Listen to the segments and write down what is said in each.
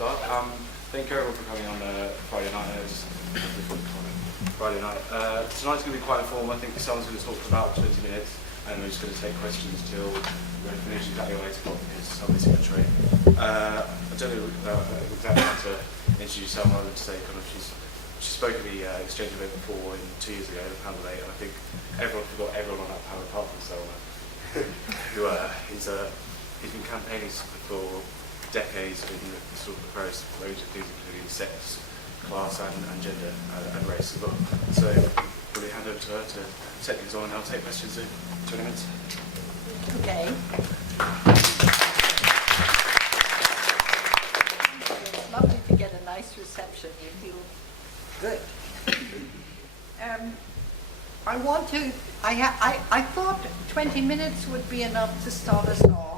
start. Thank you everyone for coming on Friday night. Friday night. Tonight's going to be quite informal. I think someone's going to talk for about 20 minutes, and we're just going to take questions till we're going to finish exactly at 8 o'clock because somebody's going to train. I don't know exactly how to introduce Selma. I would say she spoke at the exchange event before 2 years ago, the panel 8, and I think everyone forgot everyone on that panel apart from Selma, who he's been campaigning for decades in sort of the various range of things, including sex, class, and gender and race as well. So, we'll hand over to her to set things on, and I'll take questions in 20 minutes. Okay. It's lovely to get a nice reception. You feel good. I thought 20 minutes would be enough to start us off,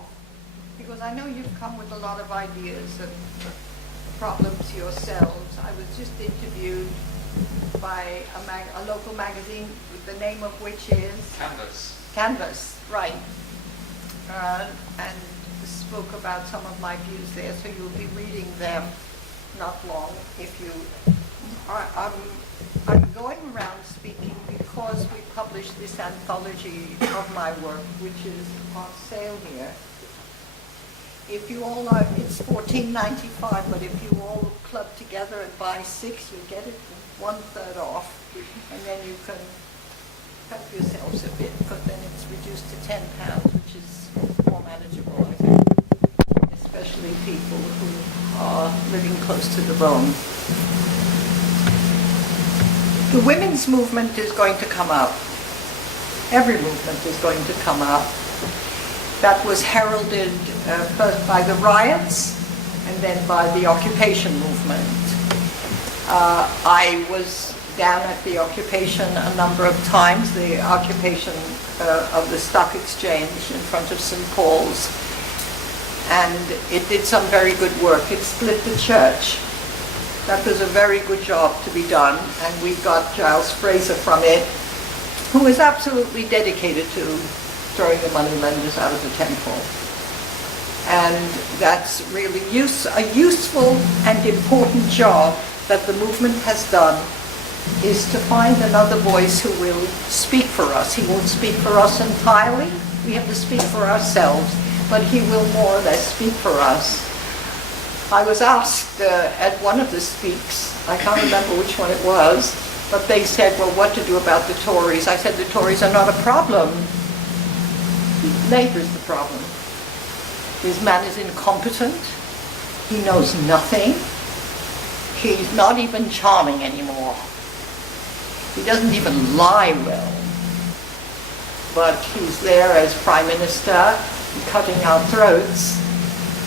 because I know you've come with a lot of ideas and problems yourselves. I was just interviewed by a local magazine, the name of which is? Canvas, right. And spoke about some of my views there, so you'll be reading them not long. If you I'm going around speaking because we published this anthology of my work, which is on sale here. If you all are, it's $14.95, but if you all club together and buy 6, you get it 1/3 off, and then you can help yourselves a bit, because then it's reduced to £10, which is more manageable, I think, especially people who are living close to the bone. The women's movement is going to come up. Every movement is going to come up. That was heralded first by the riots and then by the occupation movement. I was down at the occupation a number of times, the occupation of the Stock Exchange in front of St. Paul's, and it did some very good work. It split the church. That was a very good job to be done, and we got Giles Fraser from it, who is absolutely dedicated to throwing the moneylenders out of the temple. And that's really a useful and important job that the movement has done, is to find another voice who will speak for us. He won't speak for us entirely. We have to speak for ourselves, but he will more or less speak for us. I was asked at one of the speaks, I can't remember which one it was, but they said, well, what to do about the Tories? I said, the Tories are not a problem. Labour is the problem. This man is incompetent. He knows nothing. He's not even charming anymore. He doesn't even lie well. But he's there as Prime Minister, cutting our throats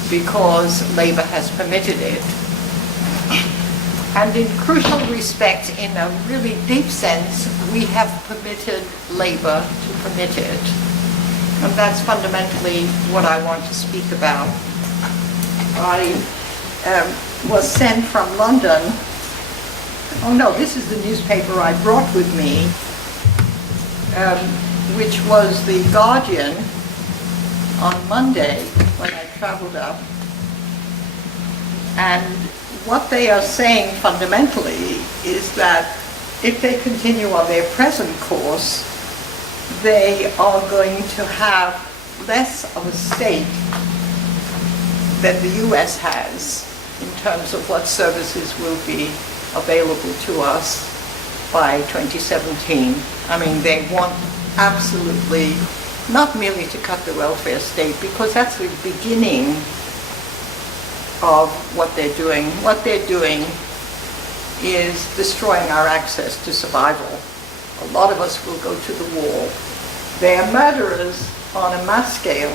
because Labour has permitted it. And in crucial respect, in a really deep sense, we have permitted Labour to permit it. And that's fundamentally what I want to speak about. I was sent from London. Oh no, this is the newspaper I brought with me, which was The Guardian on Monday when I traveled up. And what they are saying fundamentally is that if they continue on their present course, they are going to have less of a stake than the US has in terms of what services will be available to us by 2017. I mean, they want absolutely not merely to cut the welfare state, because that's the beginning of what they're doing. What they're doing is destroying our access to survival. A lot of us will go to the wall. They are murderers on a mass scale.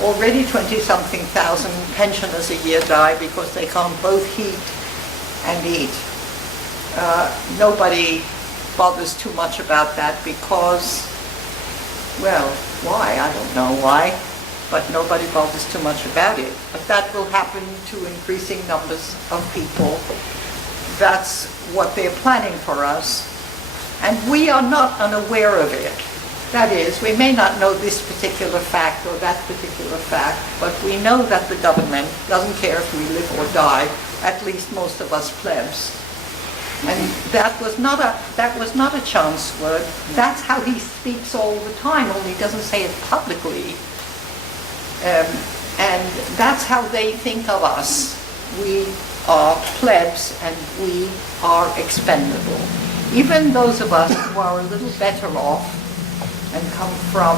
Already 20-something thousand pensioners a year die because they can't both heat and eat. Nobody bothers too much about that because, well, why? I don't know why, but nobody bothers too much about it. But that will happen to increasing numbers of people. That's what they're planning for us. And we are not unaware of it. That is, we may not know this particular fact or that particular fact, but we know that the government doesn't care if we live or die at least most of us plebs. And that was not a chance word. That's how he speaks all the time, only he doesn't say it publicly. And that's how they think of us. We are plebs and we are expendable. Even those of us who are a little better off and come from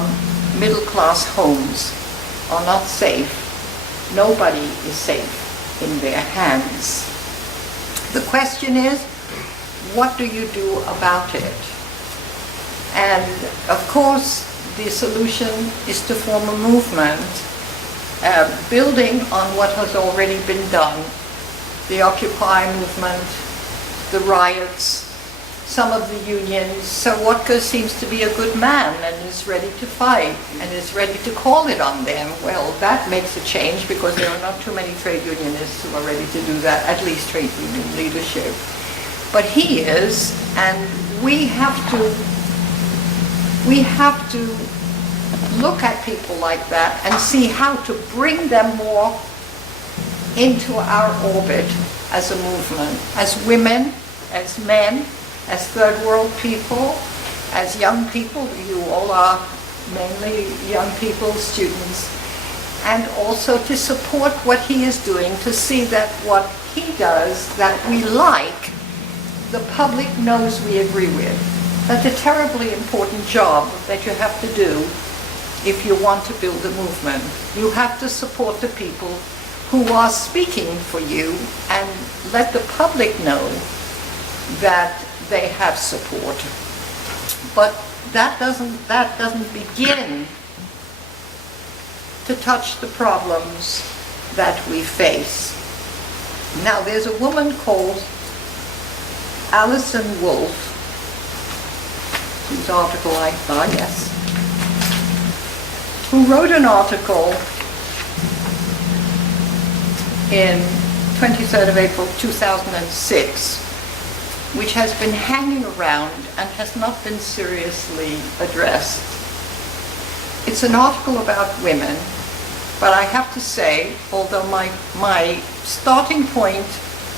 middle-class homes are not safe. Nobody is safe in their hands. The question is, what do you do about it? And of course, the solution is to form a movement, building on what has already been done. The Occupy movement, the riots, some of the unions. So Watka seems to be a good man and is ready to fight and is ready to call it on them. Well, that makes a change because there are not too many trade unionists who are ready to do that, at least trade union leadership. But he is, and we have to look at people like that and see how to bring them more into our orbit as a movement, as women, as men, as third world people, as young people. You all are mainly young people, students, and also to support what he is doing, to see that what he does that we like, the public knows we agree with. That's a terribly important job that you have to do if you want to build a movement. You have to support the people who are speaking for you and let the public know that they have support. But that doesn't begin to touch the problems that we face. Now, there's a woman called Alison Wolf, whose article I saw, yes, who wrote an article in 23rd of April 2006, which has been hanging around and has not been seriously addressed. It's an article about women, but I have to say, although my starting point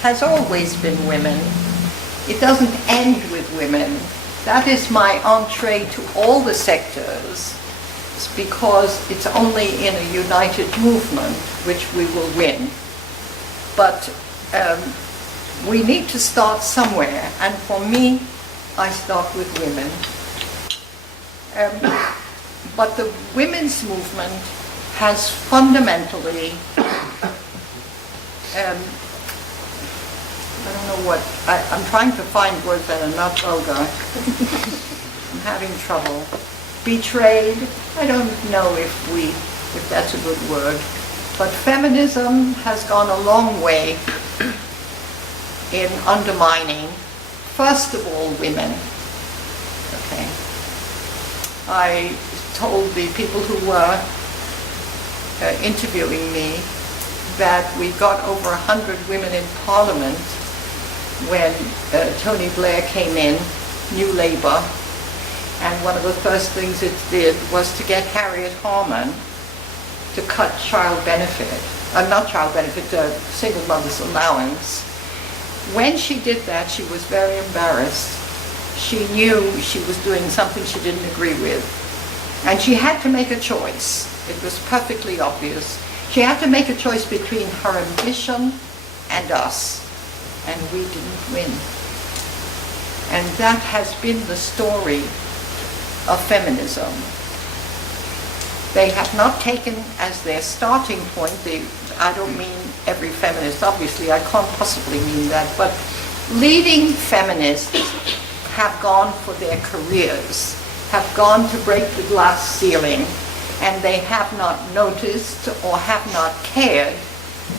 has always been women, it doesn't end with women. That is my entree to all the sectors. It's because it's only in a united movement which we will win. But we need to start somewhere, and for me, I start with women. But the women's movement has fundamentally, I don't know what, I'm trying to find words that are not vulgar. I'm having trouble. Betrayed, I don't know if that's a good word, but feminism has gone a long way in undermining, first of all, women. Okay. I told the people who were interviewing me that we got over 100 women in Parliament when Tony Blair came in, New Labour, and one of the first things it did was to get Harriet Harman to cut child benefit, not child benefit, single mother's allowance. When she did that, she was very embarrassed. She knew she was doing something she didn't agree with. And she had to make a choice. It was perfectly obvious. She had to make a choice between her ambition and us. And we didn't win. And that has been the story of feminism. They have not taken as their starting point, I don't mean every feminist, obviously, I can't possibly mean that, but leading feminists have gone for their careers, have gone to break the glass ceiling, and they have not noticed or have not cared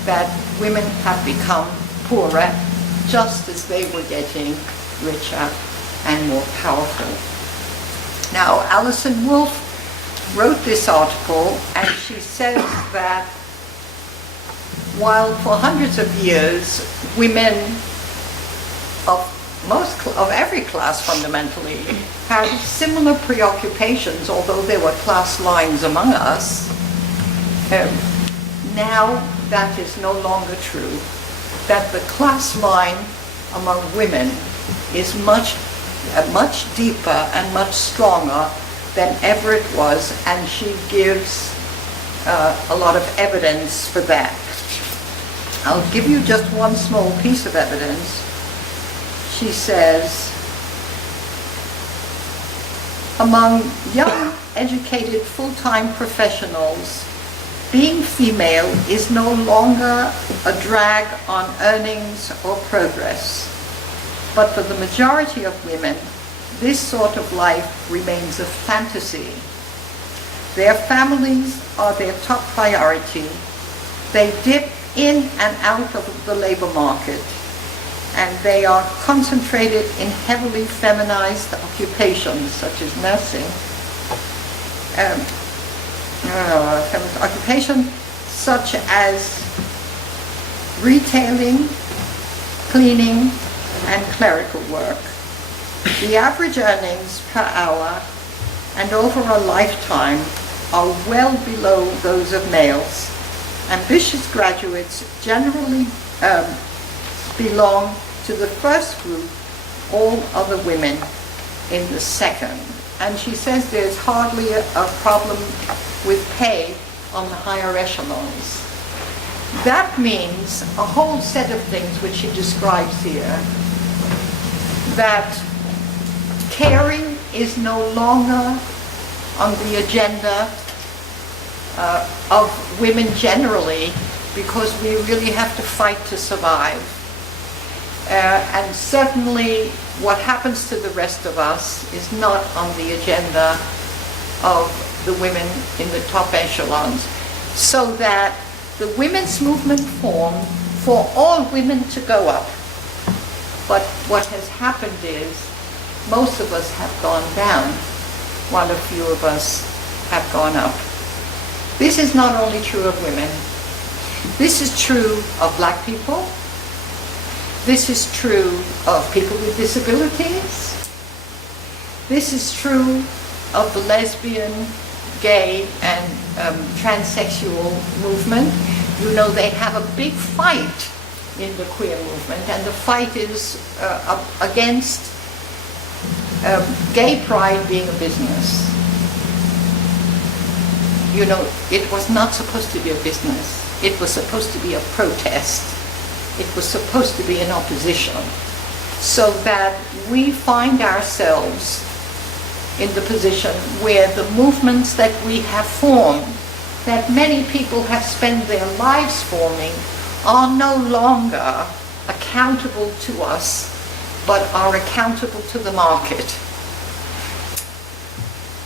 that women have become poorer just as they were getting richer and more powerful. Now, Alison Wolf wrote this article, and she says that while for hundreds of years women of every class fundamentally had similar preoccupations, although there were class lines among us, now that is no longer true. that the class line among women is much deeper and much stronger than ever it was, and she gives a lot of evidence for that. I'll give you just one small piece of evidence. She says, among young, educated, full-time professionals, being female is no longer a drag on earnings or progress. But for the majority of women, this sort of life remains a fantasy. Their families are their top priority. They dip in and out of the labor market, and they are concentrated in heavily feminized occupations such as nursing, occupations such as retailing, cleaning, and clerical work. The average earnings per hour and over a lifetime are well below those of males. Ambitious graduates generally belong to the first group, all other women in the second. And she says there's hardly a problem with pay on the higher echelons. That means a whole set of things which she describes here. That caring is no longer on the agenda of women generally, because we really have to fight to survive. And certainly what happens to the rest of us is not on the agenda of the women in the top echelons. So that the women's movement formed for all women to go up. But what has happened is most of us have gone down, while a few of us have gone up. This is not only true of women. This is true of black people. This is true of people with disabilities. This is true of the lesbian, gay, and transsexual movement. You know, they have a big fight in the queer movement, and the fight is against gay pride being a business. You know, it was not supposed to be a business. It was supposed to be a protest. It was supposed to be an opposition. So that we find ourselves in the position where the movements that we have formed, that many people have spent their lives forming, are no longer accountable to us, but are accountable to the market.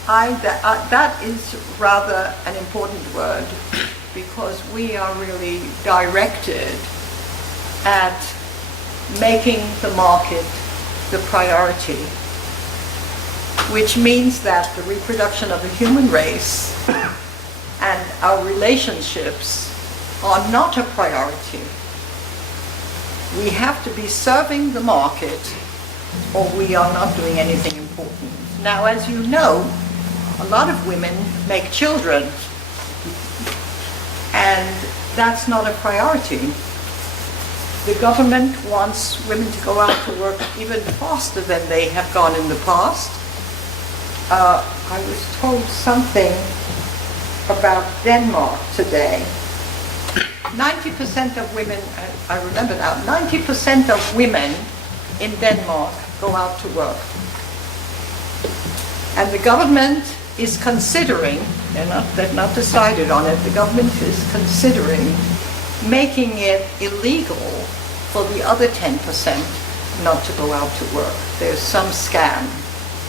That is rather an important word, because we are really directed at making the market the priority, which means that the reproduction of the human race and our relationships are not a priority. We have to be serving the market, or we are not doing anything important. Now, as you know, a lot of women make children, and that's not a priority. The government wants women to go out to work even faster than they have gone in the past. I was told something about Denmark today. 90% of women, I remember now, 90% of women in Denmark go out to work. And the government is considering, they've not decided on it, the government is considering making it illegal for the other 10% not to go out to work. There's some scam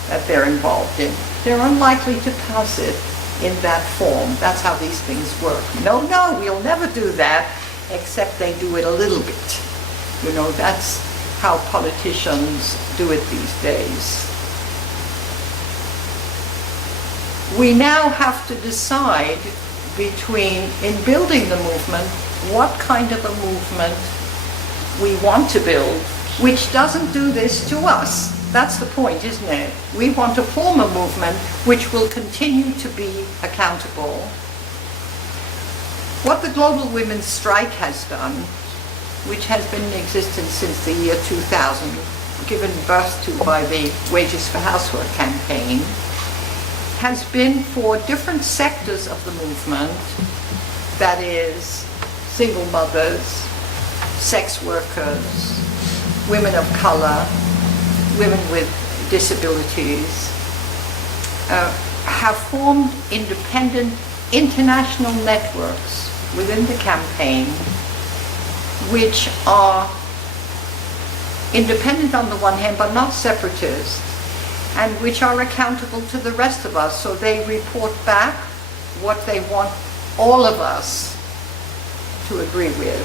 that they're involved in. They're unlikely to pass it in that form. That's how these things work. No, we'll never do that, except they do it a little bit. You know, that's how politicians do it these days. We now have to decide between, in building the movement, what kind of a movement we want to build, which doesn't do this to us. That's the point, isn't it? We want to form a movement which will continue to be accountable. What the Global Women's Strike has done which has been in existence since the year 2000, given birth to by the Wages for Housework campaign, has been for different sectors of the movement, that is, single mothers, sex workers, women of color, women with disabilities, have formed independent international networks within the campaign, which are independent on the one hand, but not separatist, and which are accountable to the rest of us. So they report back what they want all of us to agree with,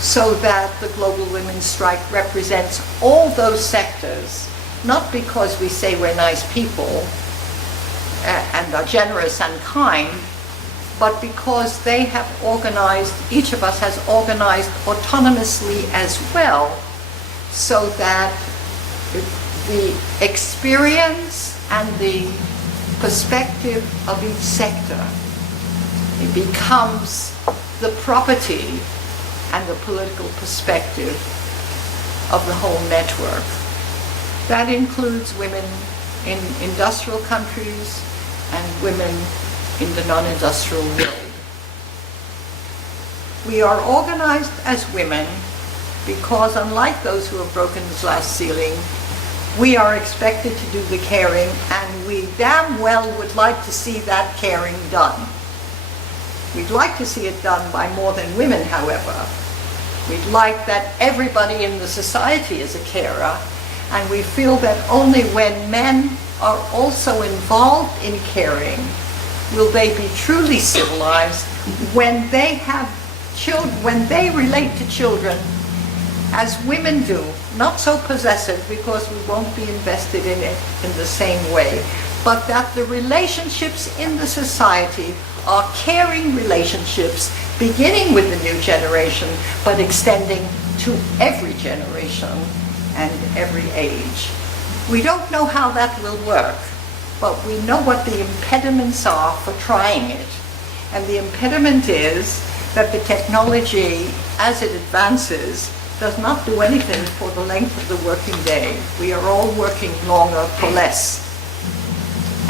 so that the Global Women's Strike represents all those sectors, not because we say we're nice people and are generous and kind, but because they have organized, each of us has organized autonomously as well, so that the experience and the perspective of each sector, it becomes the property and the political perspective of the whole network. That includes women in industrial countries and women in the non-industrial world. We are organized as women because, unlike those who have broken the glass ceiling, we are expected to do the caring, and we damn well would like to see that caring done. We'd like to see it done by more than women, however. We'd like that everybody in the society is a carer, and we feel that only when men are also involved in caring will they be truly civilized, when they have children, when they relate to children as women do, not so possessive because we won't be invested in it in the same way, but that the relationships in the society are caring relationships, beginning with the new generation, but extending to every generation and every age. We don't know how that will work, but we know what the impediments are for trying it. And the impediment is that the technology, as it advances, does not do anything for the length of the working day. We are all working longer for less.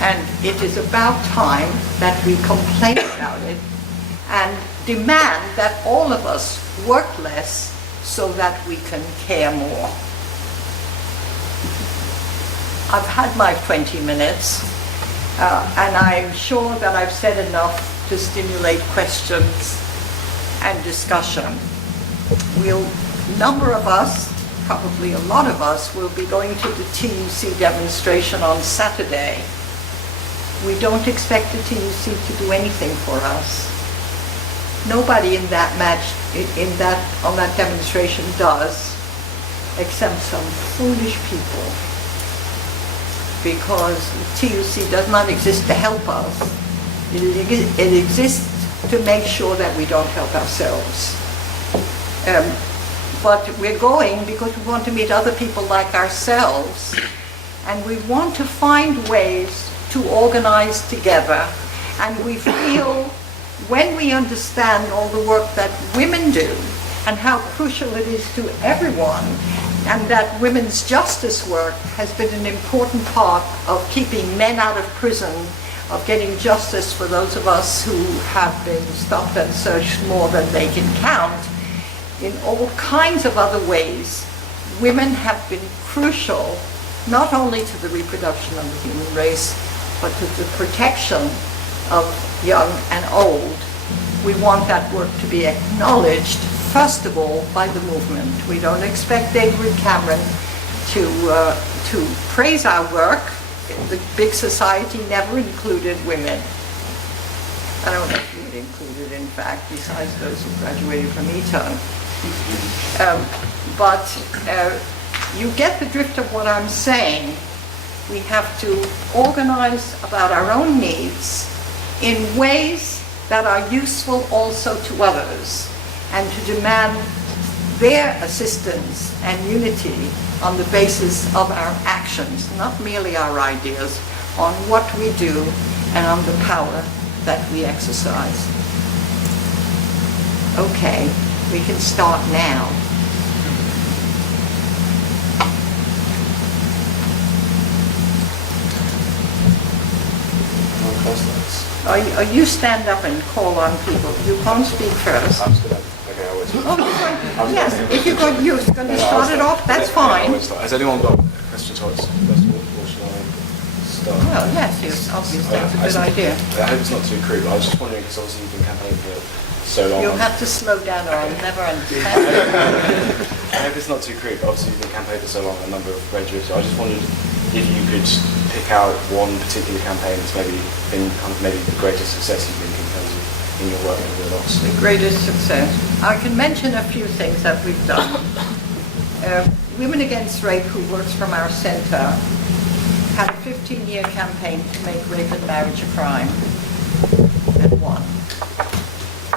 And it is about time that we complain about it and demand that all of us work less so that we can care more. I've had my 20 minutes, and I'm sure that I've said enough to stimulate questions and discussion. A number of us, probably a lot of us, will be going to the TUC demonstration on Saturday. We don't expect the TUC to do anything for us. Nobody in that match, on that demonstration does, except some foolish people. Because the TUC does not exist to help us. It exists to make sure that we don't help ourselves. But we're going because we want to meet other people like ourselves, and we want to find ways to organize together. And we feel, when we understand all the work that women do and how crucial it is to everyone, and that women's justice work has been an important part of keeping men out of prison, of getting justice for those of us who have been stopped and searched more than they can count, in all kinds of other ways, women have been crucial, not only to the reproduction of the human race, but to the protection of young and old. We want that work to be acknowledged, first of all, by the movement. We don't expect David Cameron to praise our work. The big society never included women. I don't know if we included, in fact, besides those who graduated from Eton. But you get the drift of what I'm saying. We have to organize about our own needs in ways that are useful also to others, and to demand their assistance and unity on the basis of our actions, not merely our ideas, on what we do and on the power that we exercise. Okay, we can start now. You stand up and call on people. You can't speak first. I'm just gonna, okay, I will. Oh, yes, if you're going to start it off, that's fine. Has anyone got questions first of all, or should I start? Well, yes, obviously, that's a good idea. I hope it's not too crude, but I was just wondering, because obviously you've been campaigning for so long. You'll have to slow down or I'll never understand. I hope it's not too crude, but obviously you've been campaigning for so long, a number of ranges. I just wondered if you could pick out one particular campaign that's maybe been kind of maybe the greatest success you think in terms of in your work with the loss. The greatest success. I can mention a few things that we've done. Women Against Rape, who works from our center, had a 15-year campaign to make rape and marriage a crime, and won.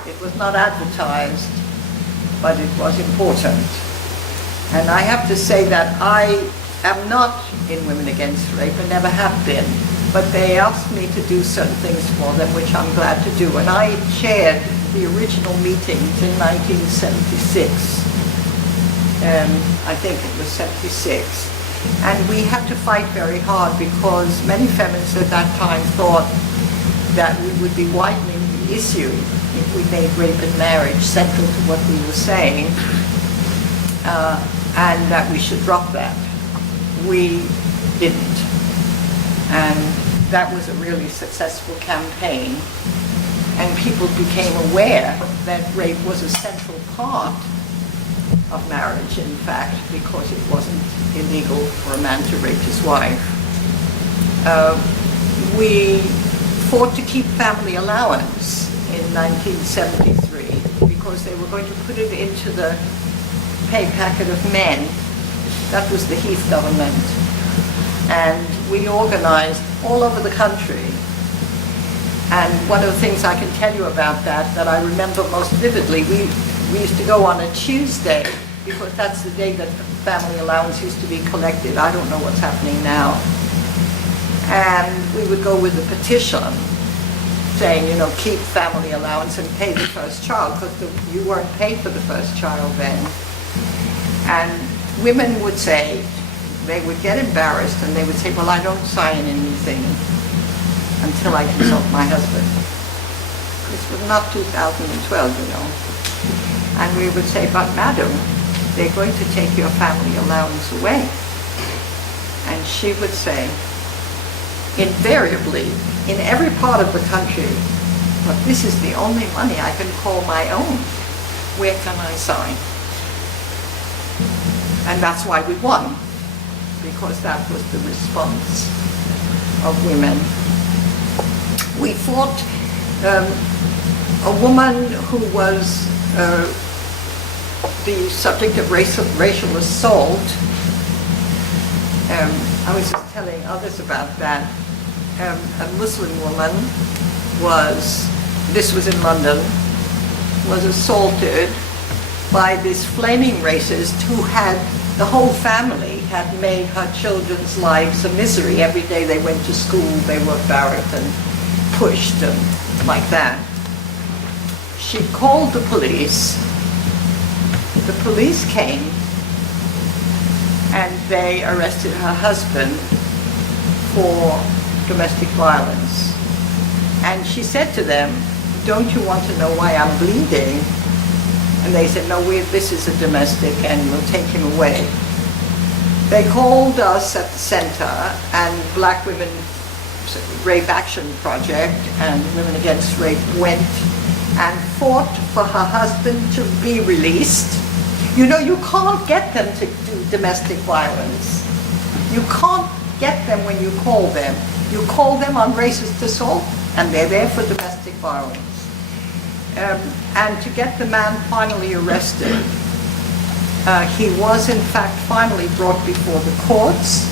It was not advertised, but it was important. And I have to say that I am not in Women Against Rape and never have been, but they asked me to do certain things for them, which I'm glad to do. And I chaired the original meetings in 1976. I think it was 76. And we had to fight very hard because many feminists at that time thought that we would be widening the issue if we made rape and marriage central to what we were saying, and that we should drop that. We didn't. And that was a really successful campaign. And people became aware that rape was a central part of marriage, in fact, because it wasn't illegal for a man to rape his wife. We fought to keep family allowance in 1973 because they were going to put it into the pay packet of men. That was the Heath government. And we organized all over the country. And one of the things I can tell you about that I remember most vividly, we used to go on a Tuesday because that's the day that the family allowance used to be collected. I don't know what's happening now. And we would go with a petition saying, you know, keep family allowance and pay the first child, because you weren't paid for the first child then. And women would say, they would get embarrassed and they would say, well, I don't sign anything until I consult my husband. This was not 2012, you know. And we would say, but madam, they're going to take your family allowance away. And she would say, invariably, in every part of the country, but this is the only money I can call my own. Where can I sign? And that's why we won, because that was the response of women. We fought a woman who was the subject of racial assault. I was just telling others about that. A Muslim woman this was in London, was assaulted by this flaming racist who had, the whole family had made her children's lives a misery. Every day they went to school, they were embarrassed and pushed and like that. She called the police. The police came and they arrested her husband for domestic violence. And she said to them, don't you want to know why I'm bleeding? And they said, no, this is a domestic and we'll take him away. They called us at the center, and Black Women Rape Action Project and Women Against Rape went and fought for her husband to be released. You know, you can't get them to do domestic violence. You can't get them when you call them. You call them on racist assault, and they're there for domestic violence. And to get the man finally arrested, he was in fact finally brought before the courts,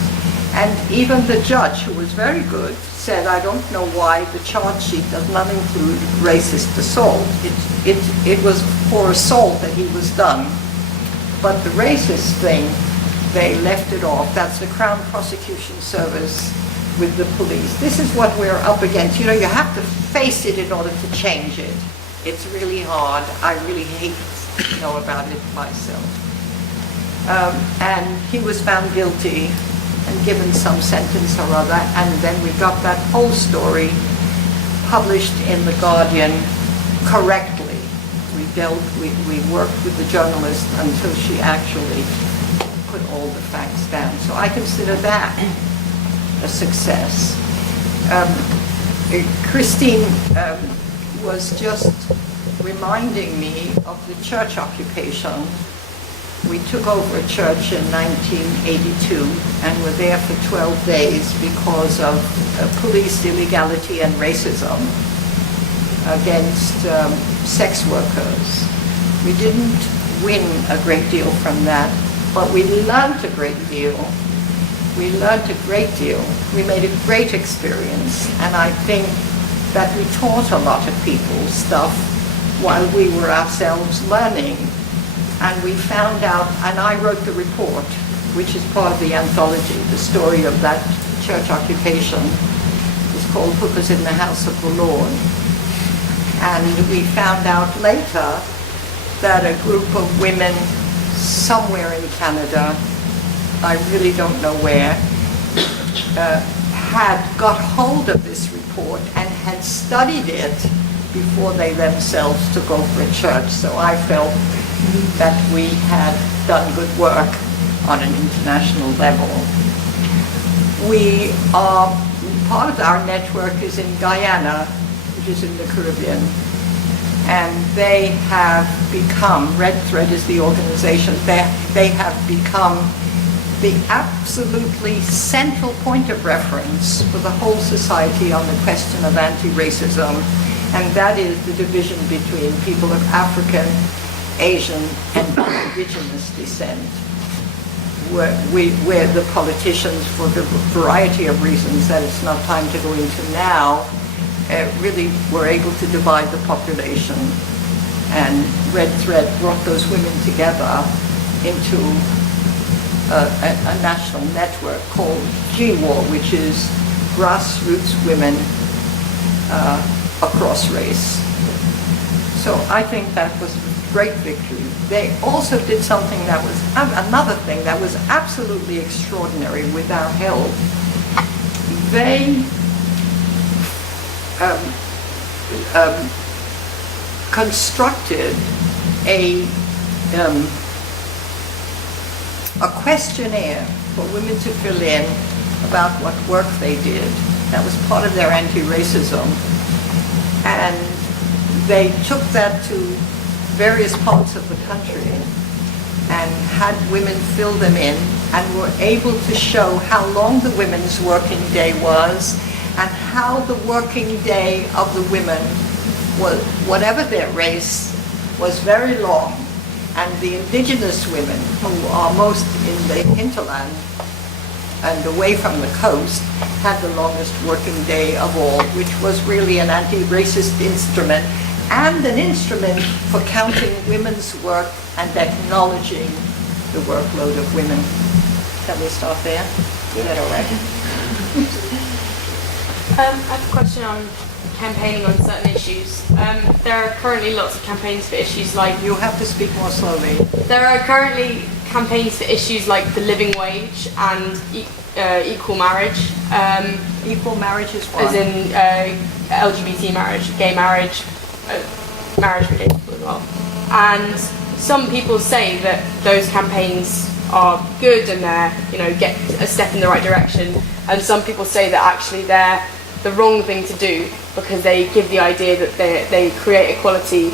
and even the judge, who was very good, said, I don't know why the charge sheet does not include racist assault. It was for assault that he was done. But the racist thing, they left it off. That's the Crown Prosecution Service with the police. This is what we're up against. You know, you have to face it in order to change it. It's really hard. I really hate to know about it myself. And he was found guilty and given some sentence or other, and then we got that whole story published in The Guardian correctly. We worked with the journalist until she actually put all the facts down. So I consider that a success. Christine was just reminding me of the church occupation. We took over a church in 1982 and were there for 12 days because of police illegality and racism against sex workers. We didn't win a great deal from that, but we learned a great deal. We learned a great deal. We made a great experience, and I think that we taught a lot of people stuff while we were ourselves learning. And we found out, and I wrote the report, which is part of the anthology, the story of that church occupation. It's called Hookers in the House of the Lord. And we found out later that a group of women somewhere in Canada, I really don't know where, had got hold of this report and had studied it before they themselves took over a church. So I felt that we had done good work on an international level. We are, part of our network is in Guyana, which is in the Caribbean, and they have become, Red Thread is the organization, they have become the absolutely central point of reference for the whole society on the question of anti-racism, and that is the division between people of African, Asian, and indigenous descent, where the politicians, for the variety of reasons that it's not time to go into now, really were able to divide the population. And Red Thread brought those women together into a national network called GWAR, which is Grassroots Women Across Race. So I think that was a great victory. They also did something that was, another thing that was absolutely extraordinary with our help. They constructed a questionnaire for women to fill in about what work they did. That was part of their anti-racism. And they took that to various parts of the country and had women fill them in and were able to show how long the women's working day was and how the working day of the women, was, whatever their race, was very long. And the indigenous women, who are most in the hinterland and away from the coast, had the longest working day of all, which was really an anti-racist instrument and an instrument for counting women's work and acknowledging the workload of women. Can we start there? Is that all right? I have a question on campaigning on certain issues. There are currently lots of campaigns for issues like... You have to speak more slowly. There are currently campaigns for issues like the living wage and equal marriage. Equal marriage is what? As in LGBT marriage, gay marriage, marriage for gay people as well. And some people say that those campaigns are good and they're, get a step in the right direction. And some people say that actually they're the wrong thing to do because they give the idea that they create equality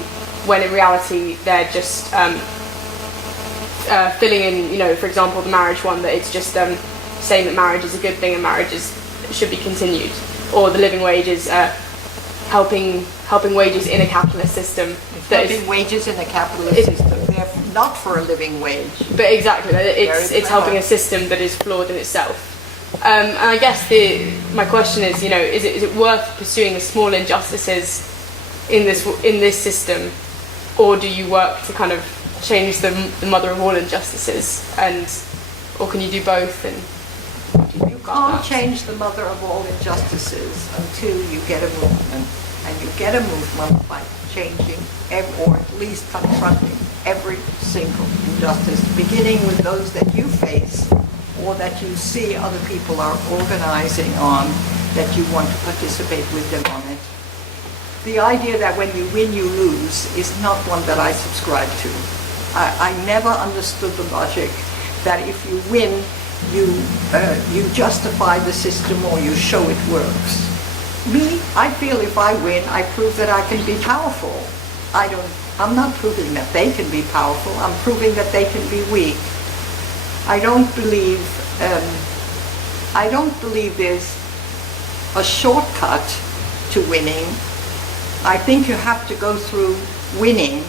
when in reality they're just filling in, for example, the marriage one, that it's just saying that marriage is a good thing and marriage should be continued. Or the living wage is helping wages in a capitalist system. Helping wages in a capitalist system. They're not for a living wage. But exactly, it's helping a system that is flawed in itself. And I guess my question is, is it worth pursuing the small injustices in this system, or do you work to kind of change the mother of all injustices, or can you do both? And you can't change the mother of all injustices until you get a movement, and you get a movement by changing, or at least confronting every single injustice, beginning with those that you face or that you see other people are organizing on, that you want to participate with them on it. the idea that when you win, you lose is not one that I subscribe to. I never understood the logic that if you win, you justify the system or you show it works. Me, I feel if I win, I prove that I can be powerful. I'm not proving that they can be powerful, I'm proving that they can be weak. I don't believe there's a shortcut to winning. I think you have to go through winning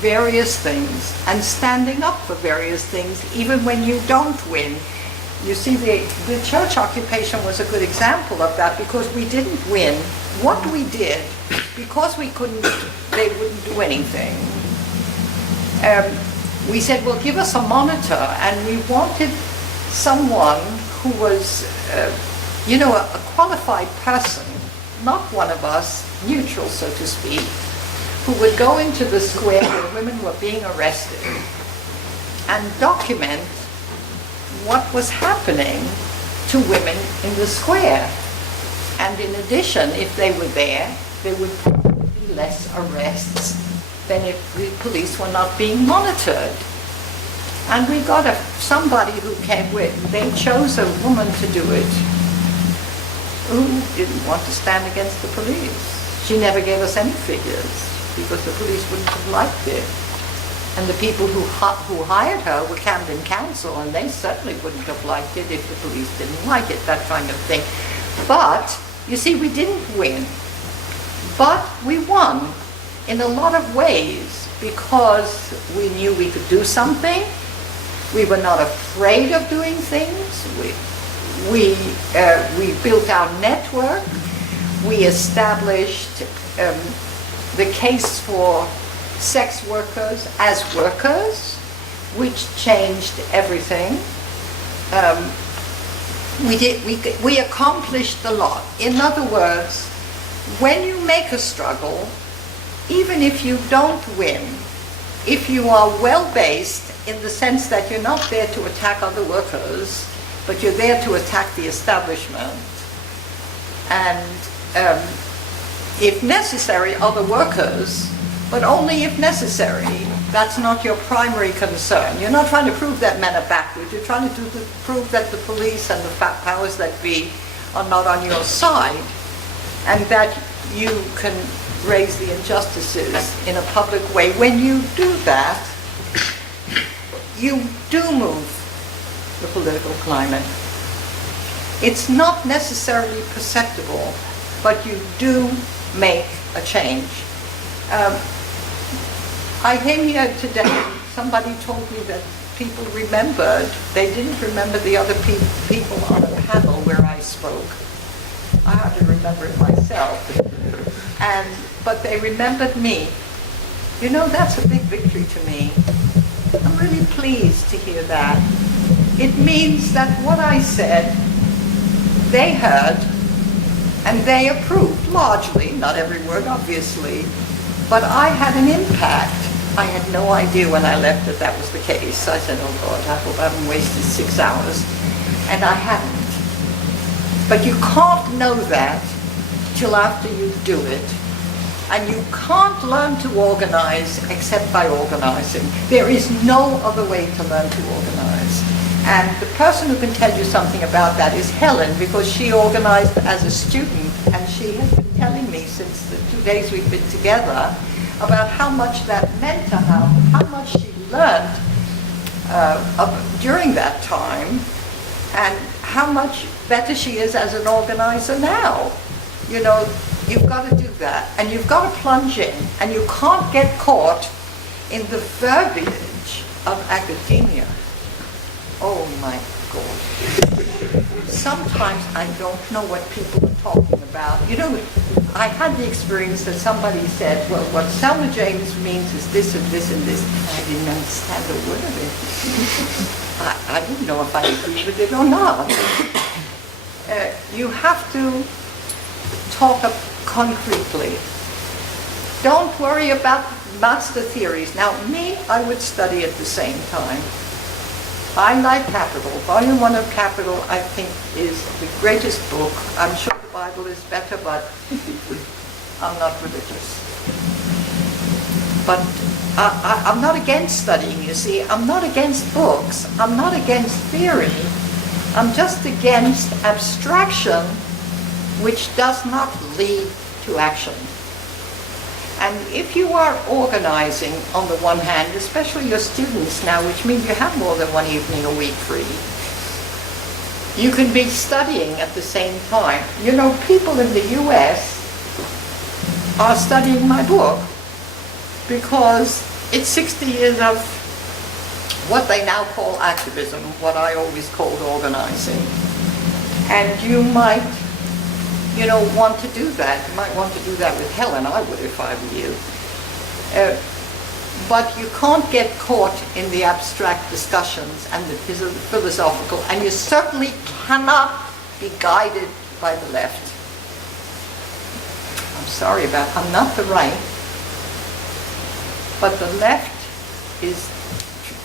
various things and standing up for various things even when you don't win. You see, the church occupation was a good example of that because we didn't win. What we did, because we couldn't, they wouldn't do anything. We said, well, give us a monitor, and we wanted someone who was, a qualified person, not one of us, neutral, so to speak, who would go into the square where women were being arrested and document what was happening to women in the square. And in addition, if they were there would probably be less arrests than if the police were not being monitored. And we got somebody who came with, they chose a woman to do it who didn't want to stand against the police. She never gave us any figures because the police wouldn't have liked it. And the people who hired her were Camden Council, and they certainly wouldn't have liked it if the police didn't like it, that kind of thing. But, you see, we didn't win. But we won in a lot of ways because we knew we could do something. We were not afraid of doing things. We built our network. We established the case for sex workers as workers, which changed everything. We accomplished a lot. In other words, when you make a struggle, even if you don't win, if you are well-based in the sense that you're not there to attack other workers, but you're there to attack the establishment, and if necessary, other workers, but only if necessary. That's not your primary concern. You're not trying to prove that men are backwards. You're trying to prove that the police and the powers that be are not on your side, and that you can raise the injustices in a public way. When you do that, you do move the political climate. It's not necessarily perceptible, but you do make a change. I came here today, somebody told me that people remembered, they didn't remember the other people on the panel where I spoke. I hardly remember it myself. But they remembered me. You know, that's a big victory to me. I'm really pleased to hear that. It means that what I said, they heard, and they approved, largely, not every word, obviously, but I had an impact. I had no idea when I left that that was the case. I said, oh God, I hope I haven't wasted 6 hours. And I hadn't. But you can't know that till after you do it. And you can't learn to organize except by organizing. There is no other way to learn to organize. And the person who can tell you something about that is Helen, because she organized as a student, and she has been telling me since the 2 days we've been together about how much that meant to her, how much she learned during that time, and how much better she is as an organizer now. You know, you've got to do that, and you've got to plunge in, and you can't get caught in the verbiage of academia. Oh my God. Sometimes I don't know what people are talking about. You know, I had the experience that somebody said, well, what Selma James means is this and this and this. I didn't understand a word of it. I didn't know if I agreed with it or not. You have to talk concretely. Don't worry about master theories. Now, me, I would study at the same time. I like Capital. Volume 1 of Capital, I think, is the greatest book. I'm sure the Bible is better, but I'm not religious. But I'm not against studying, you see. I'm not against books. I'm not against theory. I'm just against abstraction which does not lead to action. And if you are organizing on the one hand, especially your students now, which means you have more than one evening a week free, you can be studying at the same time. You know, people in the US are studying my book because it's 60 years of what they now call activism, what I always called organizing. And you might, want to do that. You might want to do that with Helen. I would if I were you. But you can't get caught in the abstract discussions and the philosophical, and you certainly cannot be guided by the left. I'm sorry I'm not the right, but the left is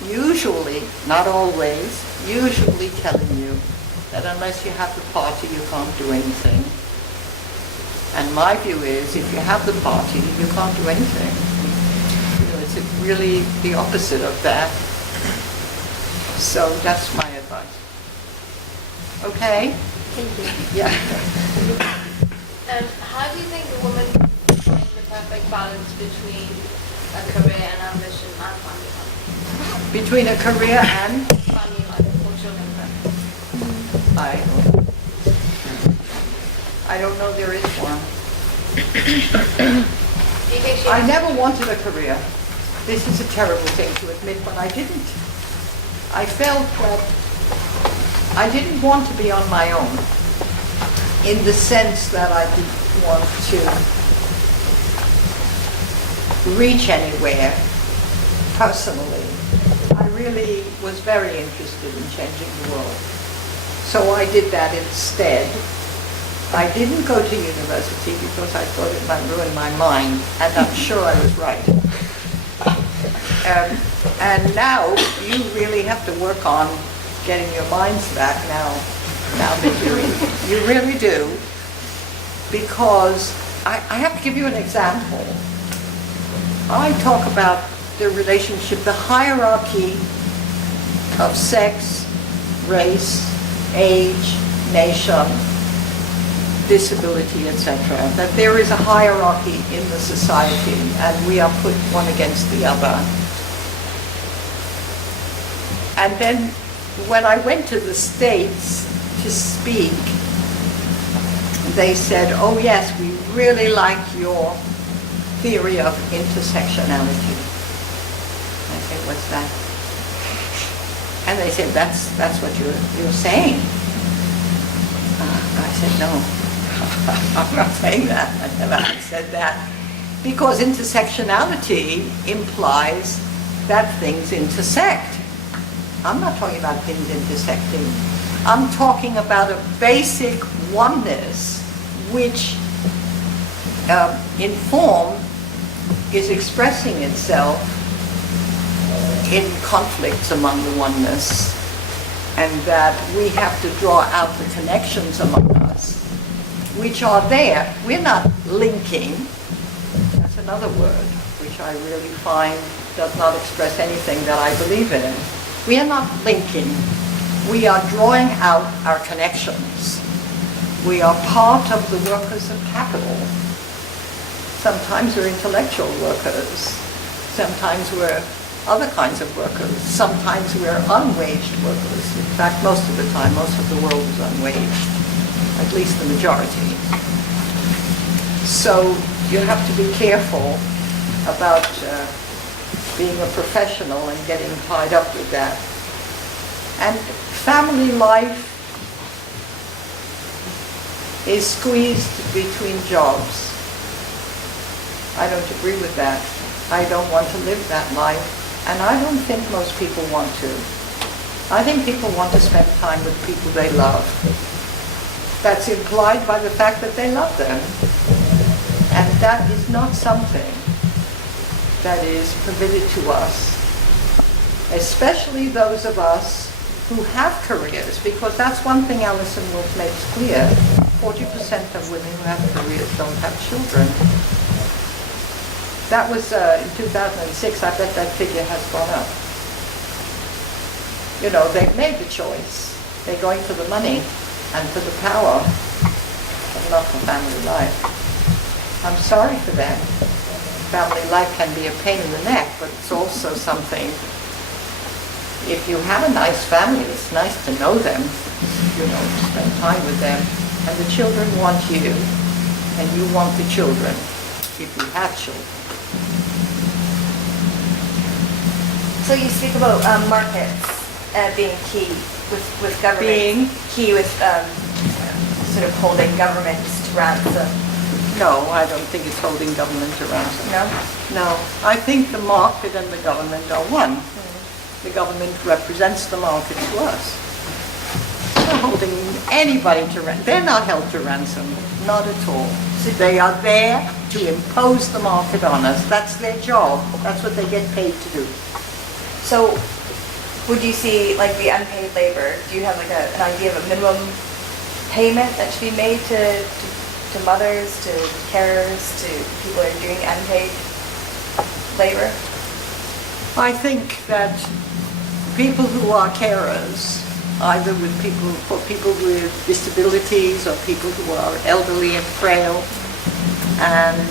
usually, not always, usually telling you that unless you have the party, you can't do anything. And my view is, if you have the party, you can't do anything. It's really the opposite of that. So that's my advice. Okay? Thank you. Yeah. How do you think a woman can find the perfect balance between a career and ambition and family life? Between a career and Family life or children life? I don't know there is one. Do you think she I never wanted a career. This is a terrible thing to admit, but I didn't. I felt that I didn't want to be on my own, in the sense that I didn't want to reach anywhere personally. I really was very interested in changing the world. So I did that instead. I didn't go to university because I thought it might ruin my mind, and I'm sure I was right. And now you really have to work on getting your minds back now that you really do, because I have to give you an example. I talk about the relationship, the hierarchy of sex, race, age, nation, disability, etc. That there is a hierarchy in the society, and we are put one against the other. And then when I went to the States to speak, they said, oh yes, we really like your theory of intersectionality. I said, what's that? And they said, that's what you're saying. I said, no. I'm not saying that. I never said that. Because intersectionality implies that things intersect. I'm not talking about things intersecting. I'm talking about a basic oneness which in form is expressing itself in conflicts among the oneness, and that we have to draw out the connections among us, which are there. We're not linking. That's another word which I really find does not express anything that I believe in. We are not linking. We are drawing out our connections. We are part of the workers of capital. Sometimes we're intellectual workers. Sometimes we're other kinds of workers. Sometimes we're unwaged workers. In fact, most of the time, most of the world is unwaged, at least the majority. So you have to be careful about being a professional and getting tied up with that. And family life is squeezed between jobs. I don't agree with that. I don't want to live that life, and I don't think most people want to. I think people want to spend time with people they love. That's implied by the fact that they love them. And that is not something that is permitted to us, especially those of us who have careers, because that's one thing Alison Wolfe makes clear. 40% of women who have careers don't have children. That was in 2006. I bet that figure has gone up. You know, they've made the choice. They're going for the money and for the power, but not for family life. I'm sorry for them. Family life can be a pain in the neck, but it's also something. If you have a nice family, it's nice to know them, you know, spend time with them. And the children want you, and you want the children, if you have children. So you speak about markets being key with government. Being? Key with sort of holding governments to ransom. No, I don't think it's holding government to ransom. No? No, I think the market and the government are one. The government represents the market to us. They're not holding anybody to ransom. They're not held to ransom, not at all. They are there to impose the market on us. That's their job. That's what they get paid to do. So would you see like the unpaid labor, do you have like an idea of a minimum payment that should be made to mothers, to carers, to people who are doing unpaid labor? I think that people who are carers, either for people with disabilities or people who are elderly and frail, and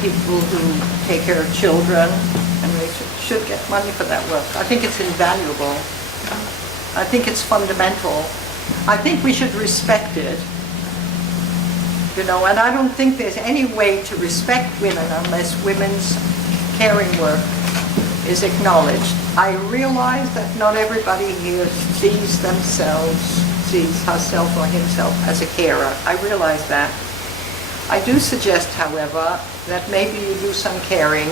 people who take care of children, and they should get money for that work. I think it's invaluable. I think it's fundamental. I think we should respect it. You know, and I don't think there's any way to respect women unless women's caring work is acknowledged. I realize that not everybody here sees herself or himself as a carer. I realize that. I do suggest, however, that maybe you do some caring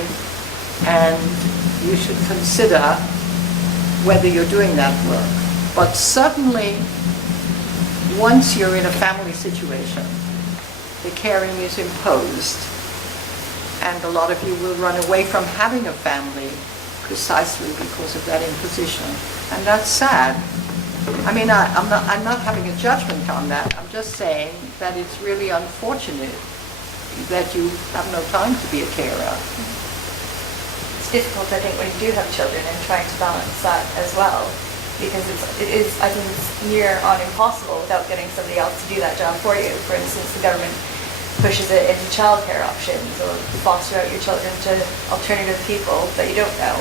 and you should consider whether you're doing that work. But certainly, once you're in a family situation, the caring is imposed, and a lot of you will run away from having a family precisely because of that imposition, and that's sad. I mean, I'm not having a judgment on that. I'm just saying that it's really unfortunate that you have no time to be a carer. It's difficult, I think, when you do have children and trying to balance that as well, because it is, I think it's near on impossible without getting somebody else to do that job for you. For instance, the government pushes it into childcare options, or foster out your children to alternative people that you don't know,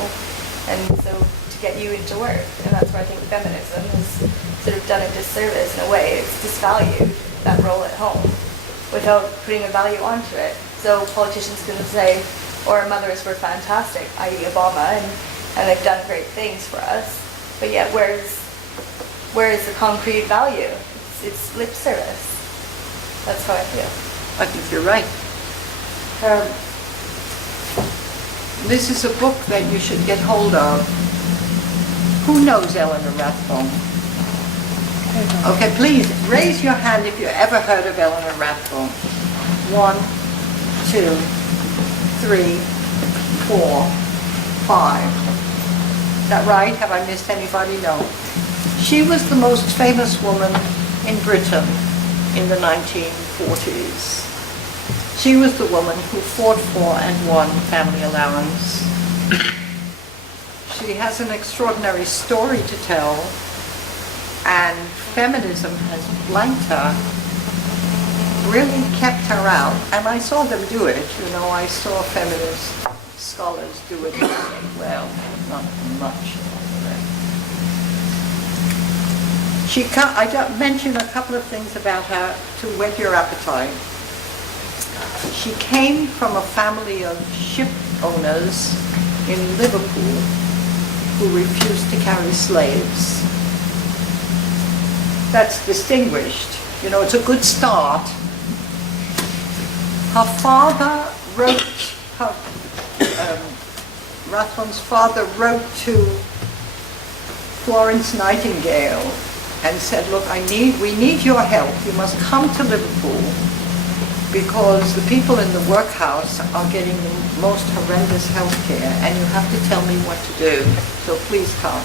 and so to get you into work. And that's where I think feminism has sort of done a disservice in a way. It's disvalued that role at home without putting a value onto it. So politicians can say, or mothers were fantastic, i.e. Obama, and they've done great things for us, but yet where is the concrete value? It's lip service. That's how I feel. I think you're right. This is a book that you should get hold of. Who knows Eleanor Rathbone? Okay, please raise your hand if you ever heard of Eleanor Rathbone. 1, 2, 3, 4, 5. Is that right? Have I missed anybody? No. She was the most famous woman in Britain in the 1940s. She was the woman who fought for and won family allowance. She has an extraordinary story to tell, and feminism has blanked her, really kept her out. And I saw them do it, you know, I saw feminist scholars do it. Well, not much. I mentioned a couple of things about her to whet your appetite. She came from a family of ship owners in Liverpool who refused to carry slaves. That's distinguished. You know, it's a good start. Her father wrote, Rathbone's father wrote to Florence Nightingale and said, look, we need your help. You must come to Liverpool because the people in the workhouse are getting the most horrendous health care, and you have to tell me what to do, so please come.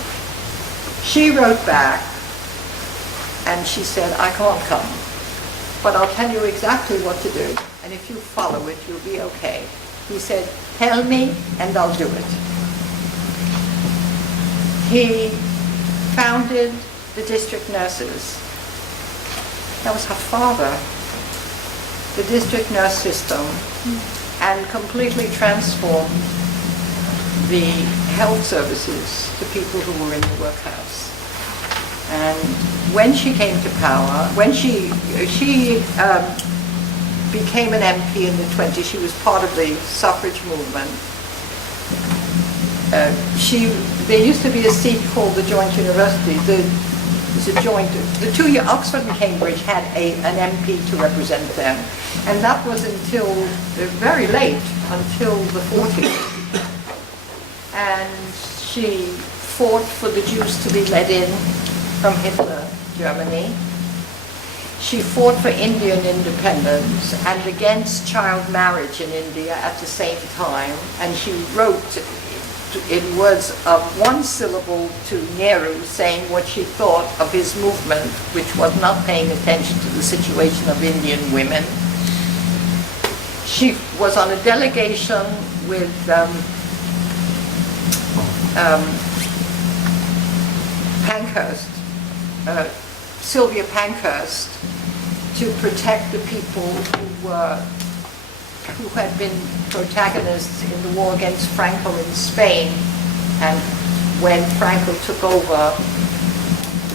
She wrote back and she said, I can't come. but I'll tell you exactly what to do. And if you follow it, you'll be okay. He said, tell me and I'll do it. He founded the district nurses. That was her father. The district nurse system, and completely transformed the health services to people who were in the workhouse. And when she came to power, when she became an MP in the 20s, she was part of the suffrage movement. There used to be a seat called the Joint University. Oxford and Cambridge had an MP to represent them, and that was until very late, until the 40s. And she fought for the Jews to be let in from Hitler, Germany. She fought for Indian independence and against child marriage in India at the same time, and she wrote in words of one syllable to Nehru, saying what she thought of his movement, which was not paying attention to the situation of Indian women. She was on a delegation with Pankhurst, Sylvia Pankhurst, to protect the people who had been protagonists in the war against Franco in Spain. And when Franco took over,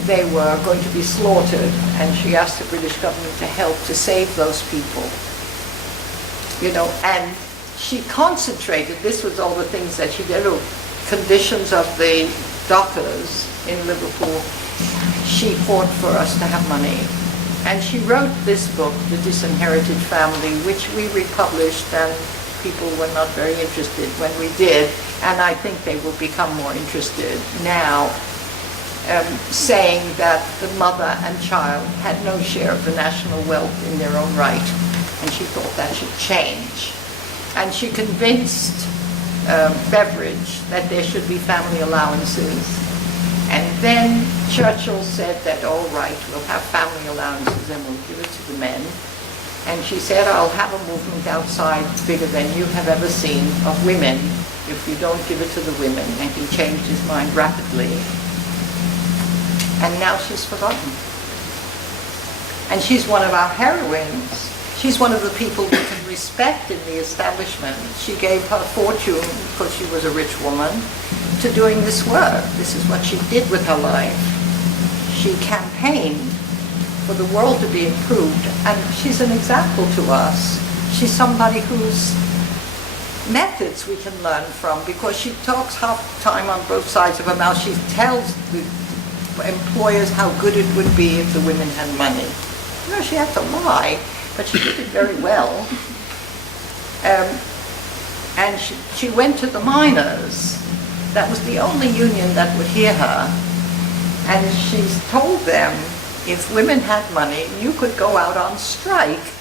they were going to be slaughtered, and she asked the British government to help to save those people. You know, and she concentrated, this was all the things that she did, conditions of the dockers in Liverpool. She fought for us to have money. And she wrote this book, The Disinherited Family, which we republished, and people were not very interested when we did, and I think they will become more interested now, saying that the mother and child had no share of the national wealth in their own right, and she thought that should change. And she convinced Beveridge that there should be family allowances. And then Churchill said that, all right, we'll have family allowances and we'll give it to the men. And she said, I'll have a movement outside bigger than you have ever seen of women if you don't give it to the women. And he changed his mind rapidly. And now she's forgotten. And she's one of our heroines. She's one of the people we can respect in the establishment. She gave her fortune, because she was a rich woman, to doing this work. This is what she did with her life. She campaigned for the world to be improved, and she's an example to us. She's somebody whose methods we can learn from, because she talks half the time on both sides of her mouth. She tells the employers how good it would be if the women had money. You know, she had to lie, but she did it very well. And she went to the miners. That was the only union that would hear her. And she's told them, if women had money, you could go out on strike,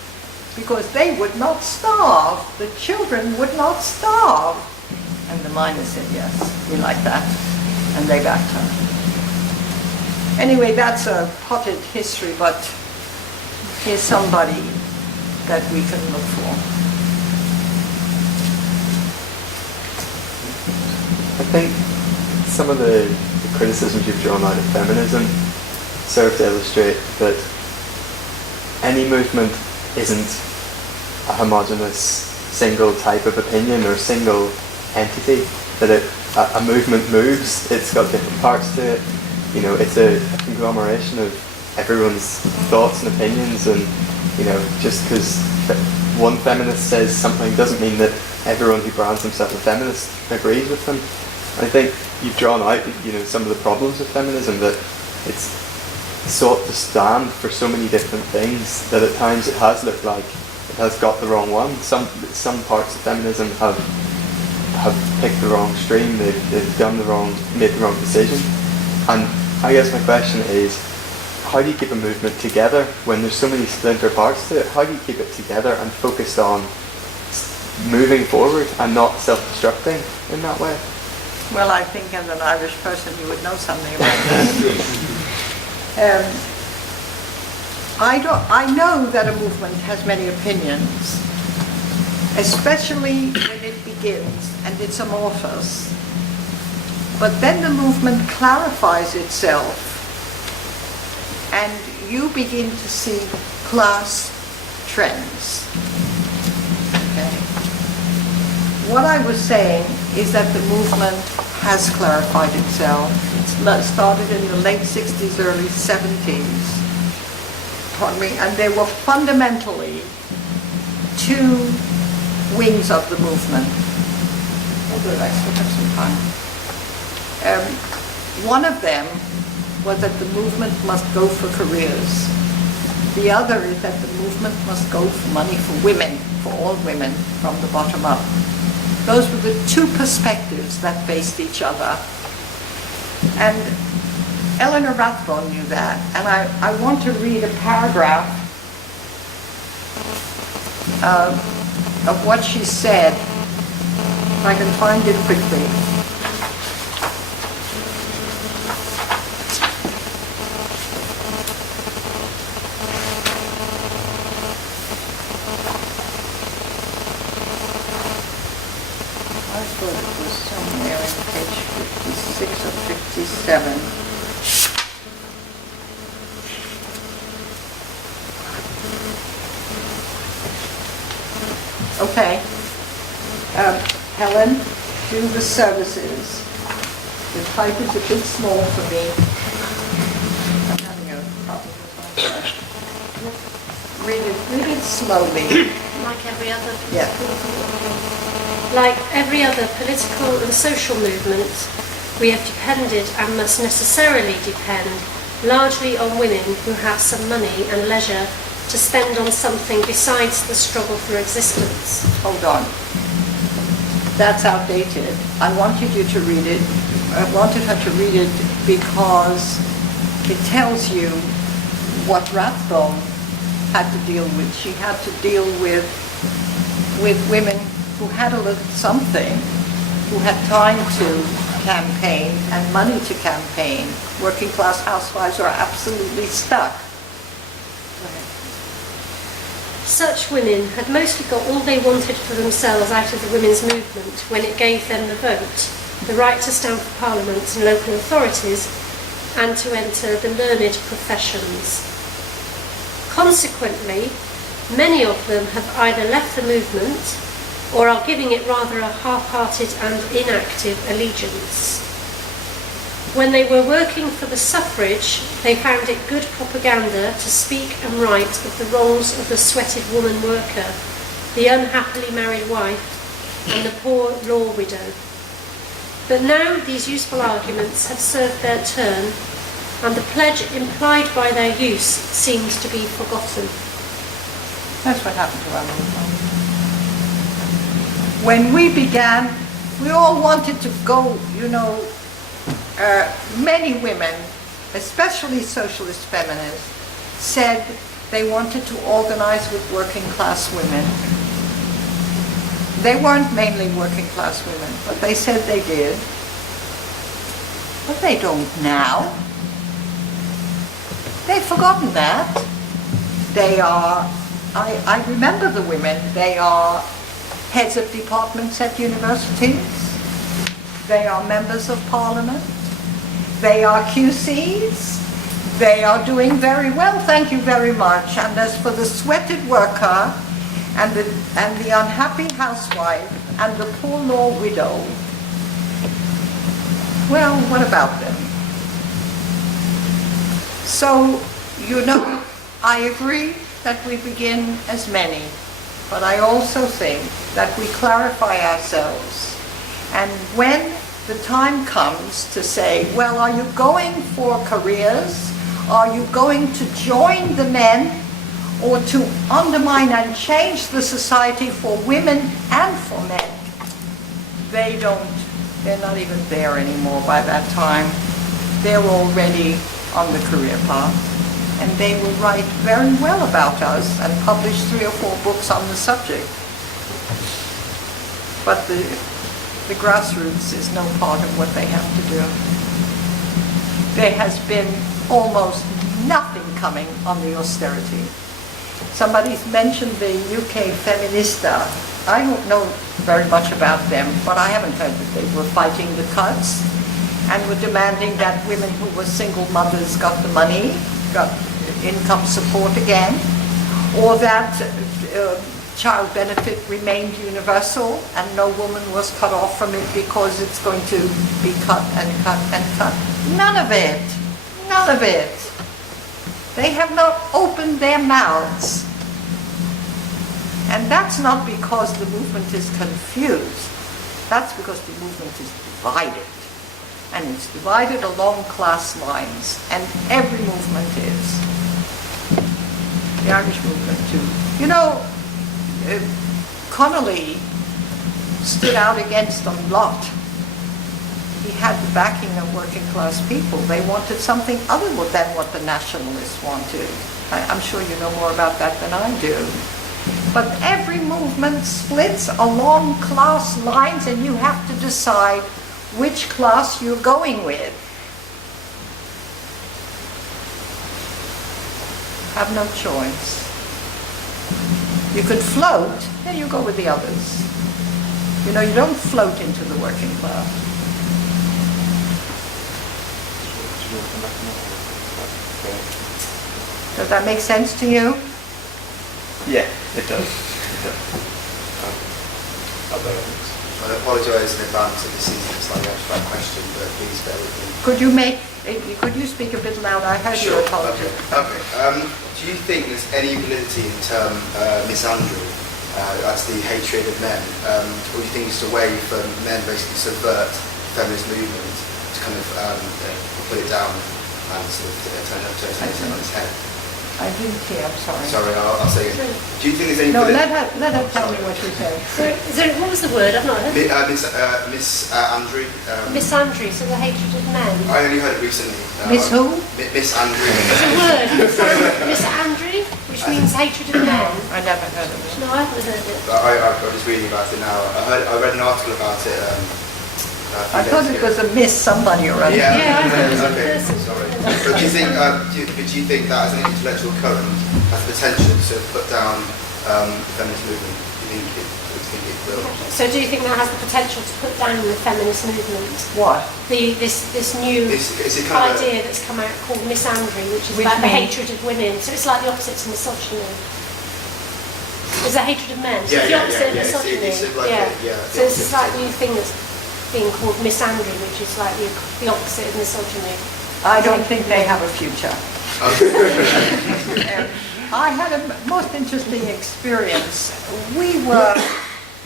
because they would not starve. The children would not starve. And the miners said, yes, we like that. And they backed her. Anyway, that's a potted history, but here's somebody that we can look for. I think some of the criticisms you've drawn out of feminism serve to illustrate that any movement isn't a homogeneous single type of opinion or single entity. That a movement moves, it's got different parts to it. You know, it's a conglomeration of everyone's thoughts and opinions, and you know, just because one feminist says something doesn't mean that everyone who brands themselves a feminist agrees with them. I think you've drawn out, you know, some of the problems of feminism, that it's sought to stand for so many different things that at times it has looked like it has got the wrong one. Some parts of feminism have picked the wrong stream. They've made the wrong decision. And I guess my question is, how do you keep a movement together when there's so many splinter parts to it? How do you keep it together and focused on moving forward and not self-destructing in that way? Well, I think as an Irish person you would know something about that. I know that a movement has many opinions, especially when it begins and it's amorphous. But then the movement clarifies itself and you begin to see class trends. Okay. What I was saying is that the movement has clarified itself. It started in the late 60s, early 70s. Pardon me, and there were fundamentally two wings of the movement. Oh good, I still have some time. One of them was that the movement must go for careers. The other is that the movement must go for money for women, for all women, from the bottom up. Those were the two perspectives that faced each other. And Eleanor Rathbone knew that, and I want to read a paragraph of what she said, if I can find it quickly. I thought it was somewhere on page 56 or 57. Okay. Helen, do the services. The type is a bit small for me. I'm having a problem with my type. Read it slowly. Like every other Yeah. Like every other political and social movement, we have depended and must necessarily depend largely on women who have some money and leisure to spend on something besides the struggle for existence. Hold on. That's outdated. I wanted you to read it. I wanted her to read it because it tells you what Rathbone had to deal with. She had to deal with women who had a little something, who had time to campaign and money to campaign. Working class housewives are absolutely stuck. Such women had mostly got all they wanted for themselves out of the women's movement when it gave them the vote, the right to stand for parliaments and local authorities, and to enter the learned professions. Consequently, many of them have either left the movement or are giving it rather a half-hearted and inactive allegiance. When they were working for the suffrage, they found it good propaganda to speak and write of the wrongs of the sweated woman worker, the unhappily married wife, and the poor law widow. But now these useful arguments have served their turn, and the pledge implied by their use seems to be forgotten. That's what happened to our movement. When we began, we all wanted to go, many women, especially socialist feminists, said they wanted to organize with working class women. They weren't mainly working class women, but they said they did. But they don't now. They've forgotten that. They are, I remember the women, they are heads of departments at universities. They are members of parliament. They are QCs. They are doing very well, thank you very much. And as for the sweated worker and the unhappy housewife and the poor law widow, well, what about them? So, I agree that we begin as many, but I also think that we clarify ourselves. And when the time comes to say, well, are you going for careers? Are you going to join the men or to undermine and change the society for women and for men? They're not even there anymore by that time. They're already on the career path. And they will write very well about us and publish 3 or 4 books on the subject. But the grassroots is no part of what they have to do. There has been almost nothing coming on the austerity. Somebody's mentioned the UK Feminista. I don't know very much about them, but I haven't heard that they were fighting the cuts and were demanding that women who were single mothers got the money, got income support again, or that child benefit remained universal and no woman was cut off from it because it's going to be cut and cut and cut. None of it. None of it. They have not opened their mouths. And that's not because the movement is confused. That's because the movement is divided. And it's divided along class lines. And every movement is. The Irish movement too. You know, Connolly stood out against a lot. He had the backing of working class people. They wanted something other than what the nationalists wanted. I'm sure you know more about that than I do. But every movement splits along class lines, and you have to decide which class you're going with. Have no choice. You could float, then you go with the others. You know, you don't float into the working class. Does that make sense to you? Yeah, it does. I apologise in advance if this is a slightly abstract question, but please bear with me. Could you speak a bit louder? I heard you apologize. Okay. Do you think there's any validity in the term misandry, that's the hatred of men, or do you think it's a way for men basically to subvert the feminist movement to kind of put it down and sort of turn it on its head? I didn't hear, I'm sorry. Sorry, I'll say it again. Do you think there's any No, validity? let her tell me what you said. What was the word? I've not heard it. Miss Andrew. Misandry, so the hatred of men. I only heard it recently. Miss who? Miss Andrew. It's a word, misandry, which means hatred of men. I never heard of it. No, I haven't heard it. I'm just reading about it now. I read an article about it. I thought it was a miss somebody or other. Yeah, I thought it was a okay, person. sorry. But do you think that as an intellectual current has the potential to put down the feminist movement? Do you think it will? So do you think that has the potential to put down the feminist movement? What? This new Is it kind of idea that's come out called misandry, which is Which about the means- hatred of women. So it's like the opposite to misogyny. It's the hatred of men. So Yeah, it's the yeah, opposite yeah, of yeah. misogyny. It's like So it's this like new thing that's being called misandry, which is like the opposite of misogyny. I don't think they have a future. I had a most interesting experience. We were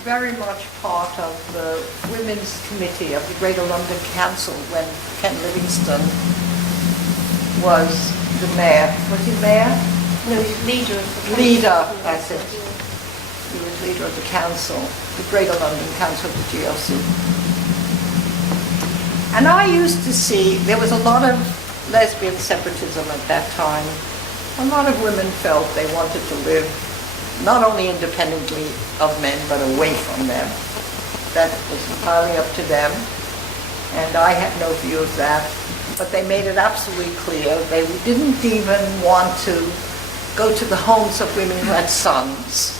very much part of the Women's Committee of the Greater London Council when Ken Livingstone was the mayor. Was he mayor? No, he's leader of the Leader, that's it. He was leader of the council, the Greater London Council of the GLC. And I used to see, there was a lot of lesbian separatism at that time. A lot of women felt they wanted to live not only independently of men, but away from them. That was entirely up to them. And I had no view of that. But they made it absolutely clear they didn't even want to go to the homes of women who had sons.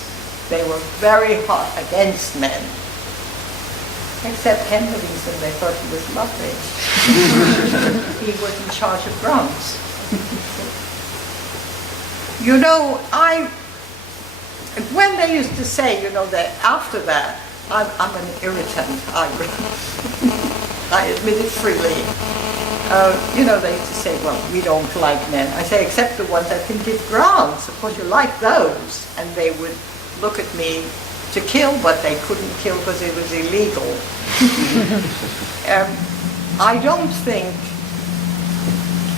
They were very hot against men. Except Ken Livingstone, they thought he was lovely. He was in charge of drums. You know, when they used to say, you know, that after that, I'm an irritant, I admit it freely. You know, they used to say, well, we don't like men. I say, except the ones that can give grants. Of course, you like those. And they would look at me to kill, but they couldn't kill because it was illegal.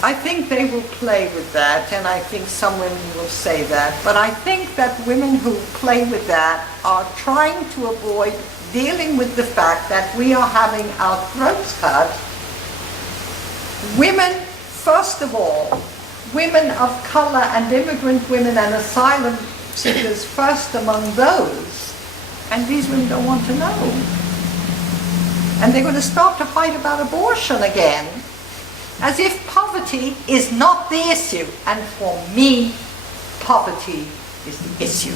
I think they will play with that, and I think some women will say that, but I think that women who play with that are trying to avoid dealing with the fact that we are having our throats cut. Women, first of all, women of color and immigrant women and asylum seekers first among those. And these women don't want to know. And they're going to start to fight about abortion again. As if poverty is not the issue. And for me, poverty is the issue.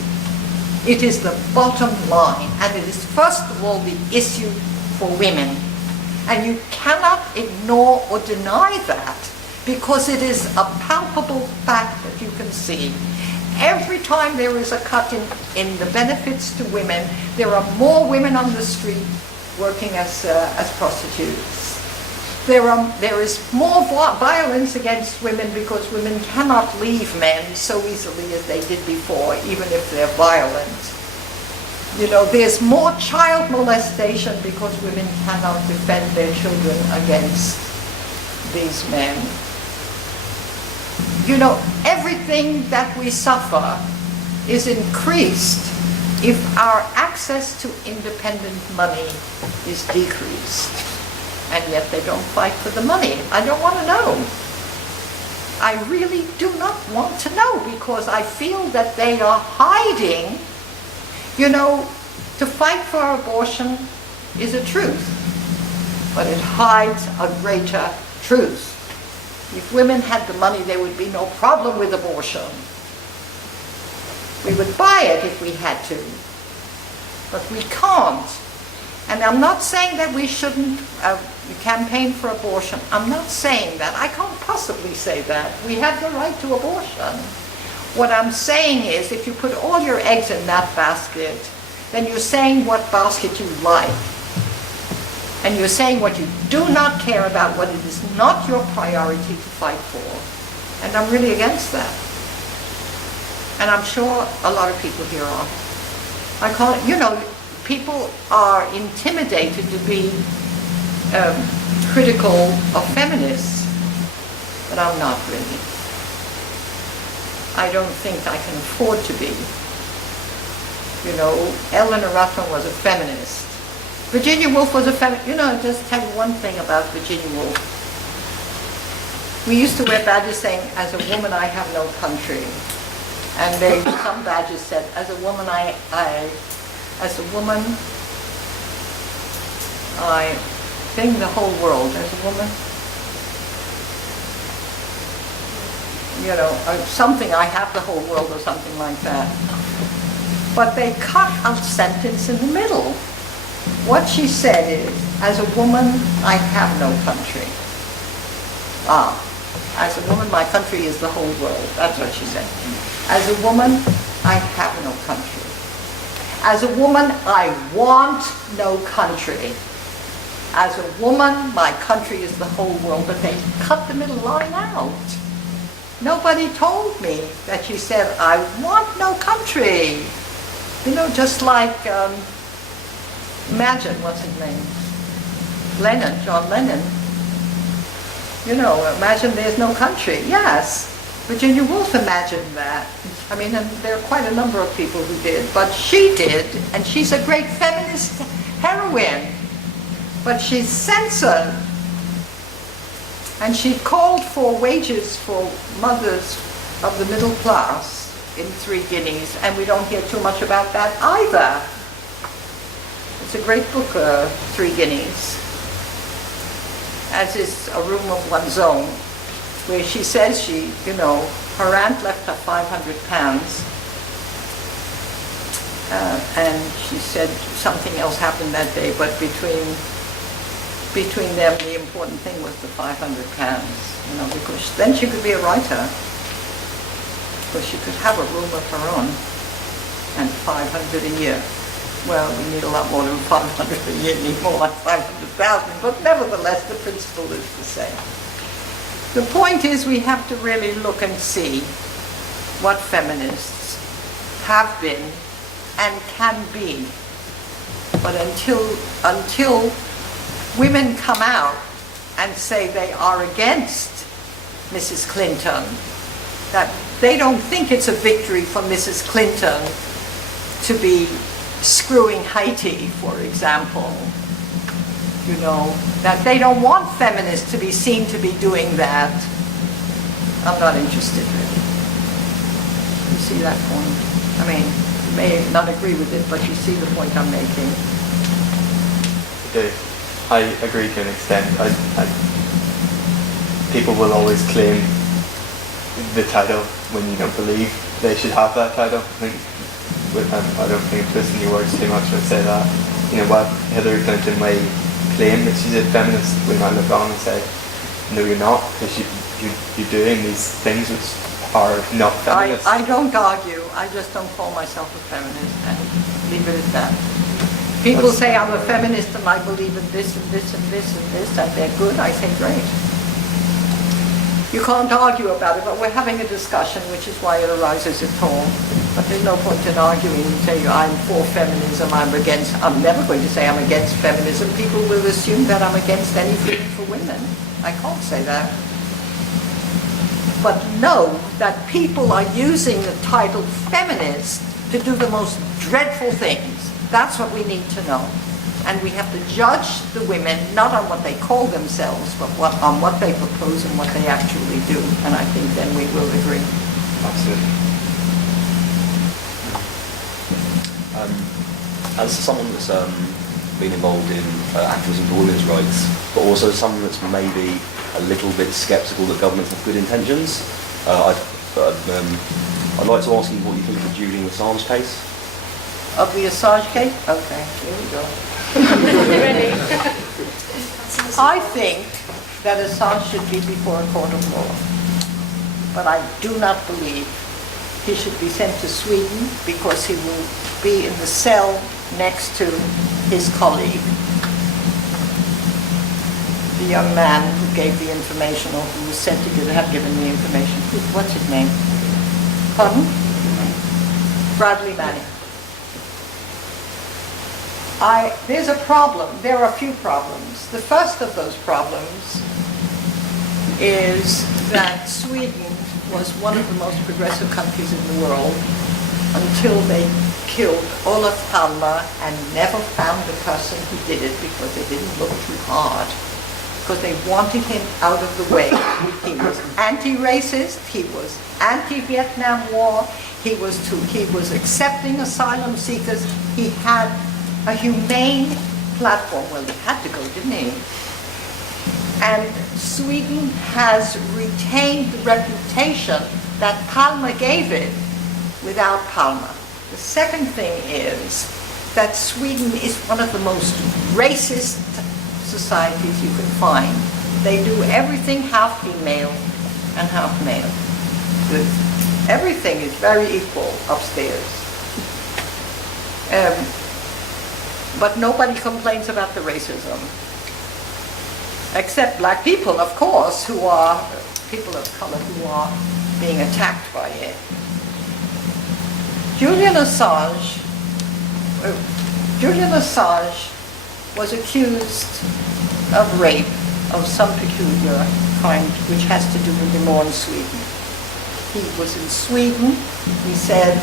It is the bottom line, and it is first of all the issue for women. And you cannot ignore or deny that, because it is a palpable fact that you can see. Every time there is a cut in the benefits to women, there are more women on the street working as prostitutes. There is more violence against women because women cannot leave men so easily as they did before, even if they're violent. You know, there's more child molestation because women cannot defend their children against these men. You know, everything that we suffer is increased if our access to independent money is decreased. And yet they don't fight for the money. I don't want to know. I really do not want to know, because I feel that they are hiding. You know, to fight for abortion is a truth, but it hides a greater truth. If women had the money, there would be no problem with abortion. We would buy it if we had to, but we can't. And I'm not saying that we shouldn't campaign for abortion. I'm not saying that. I can't possibly say that. We have the right to abortion. What I'm saying is, if you put all your eggs in that basket, then you're saying what basket you like. And you're saying what you do not care about, what it is not your priority to fight for. And I'm really against that. And I'm sure a lot of people here are. I call it, you know, people are intimidated to be critical of feminists, but I'm not really. I don't think I can afford to be. You know, Eleanor Ruffin was a feminist. Virginia Woolf was a feminist. You know, I'll just tell you one thing about Virginia Woolf. We used to wear badges saying, "As a woman, I have no country." And some badges said, "As a woman, as a woman, I think the whole world." As a woman, you know, something, "I have the whole world," or something like that. But they cut a sentence in the middle. What she said is, "As a woman, I have no country." As a woman, my country is the whole world. That's what she said. As a woman, I have no country. As a woman, I want no country. As a woman, my country is the whole world. But they cut the middle line out. Nobody told me that she said, "I want no country." You know, just like, imagine, what's his name? Lennon, John Lennon. You know, imagine there's no country. Yes, Virginia Woolf imagined that. I mean, and there are quite a number of people who did, but she did, and she's a great feminist heroine. But she's censored. And she called for wages for mothers of the middle class in 3 guineas, and we don't hear too much about that either. It's a great book, 3 guineas, as is A Room of One's Own, where she says she, you know, her aunt left her £500, and she said something else happened that day, but between them, the important thing was the £500, you know, because then she could be a writer, because she could have a room of her own, and 500 a year. Well, we need a lot more than 500 a year, we need more like 500,000, but nevertheless, the principle is the same. The point is, we have to really look and see what feminists have been and can be. But until women come out and say they are against Mrs. Clinton, that they don't think it's a victory for Mrs. Clinton to be screwing Haiti, for example. You know, that they don't want feminists to be seen to be doing that. I'm not interested, really. You see that point? I mean, you may not agree with it, but you see the point I'm making. I do. I agree to an extent. people will always claim the title when you don't believe they should have that title. I think, I don't think I'm twisting your words too much when I say that. You know, while Hillary Clinton may claim that she's a feminist, we might look on and say, no, you're not, because you're doing these things which are not feminist. I don't argue. I just don't call myself a feminist and leave it at that. People say I'm a feminist and I believe in this and this and this and this, and they're good. I say great. You can't argue about it, but we're having a discussion, which is why it arises at all. But there's no point in arguing and say I'm for feminism, I'm against. I'm never going to say I'm against feminism. People will assume that I'm against any freedom for women. I can't say that. But know that people are using the title feminist to do the most dreadful things. That's what we need to know. And we have to judge the women not on what they call themselves, but on what they propose and what they actually do. And I think then we will agree. Absolutely. As someone that's been involved in activism for women's rights, but also someone that's maybe a little bit sceptical that governments have good intentions, I'd like to ask you what you think of the Julian Assange case. Of the Assange case? Okay, here we go. I think that Assange should be before a court of law. But I do not believe he should be sent to Sweden because he will be in the cell next to his colleague, the young man who gave the information, or who was said to have given the information. What's his name? Pardon? Bradley Manning. There's a problem. There are a few problems. The first of those problems is that Sweden was one of the most progressive countries in the world until they killed Olof Palme and never found the person who did it because they didn't look too hard. Because they wanted him out of the way. He was anti-racist, he was anti-Vietnam War, he was accepting asylum seekers, he had a humane platform. Well, he had to go, didn't he? And Sweden has retained the reputation that Palme gave it without Palme. The second thing is that Sweden is one of the most racist societies you can find. They do everything half female and half male. Everything is very equal upstairs. But nobody complains about the racism. Except black people, of course, who are people of color who are being attacked by it. Julian Assange was accused of rape of some peculiar kind, which has to do with the law in Sweden. He was in Sweden. He said,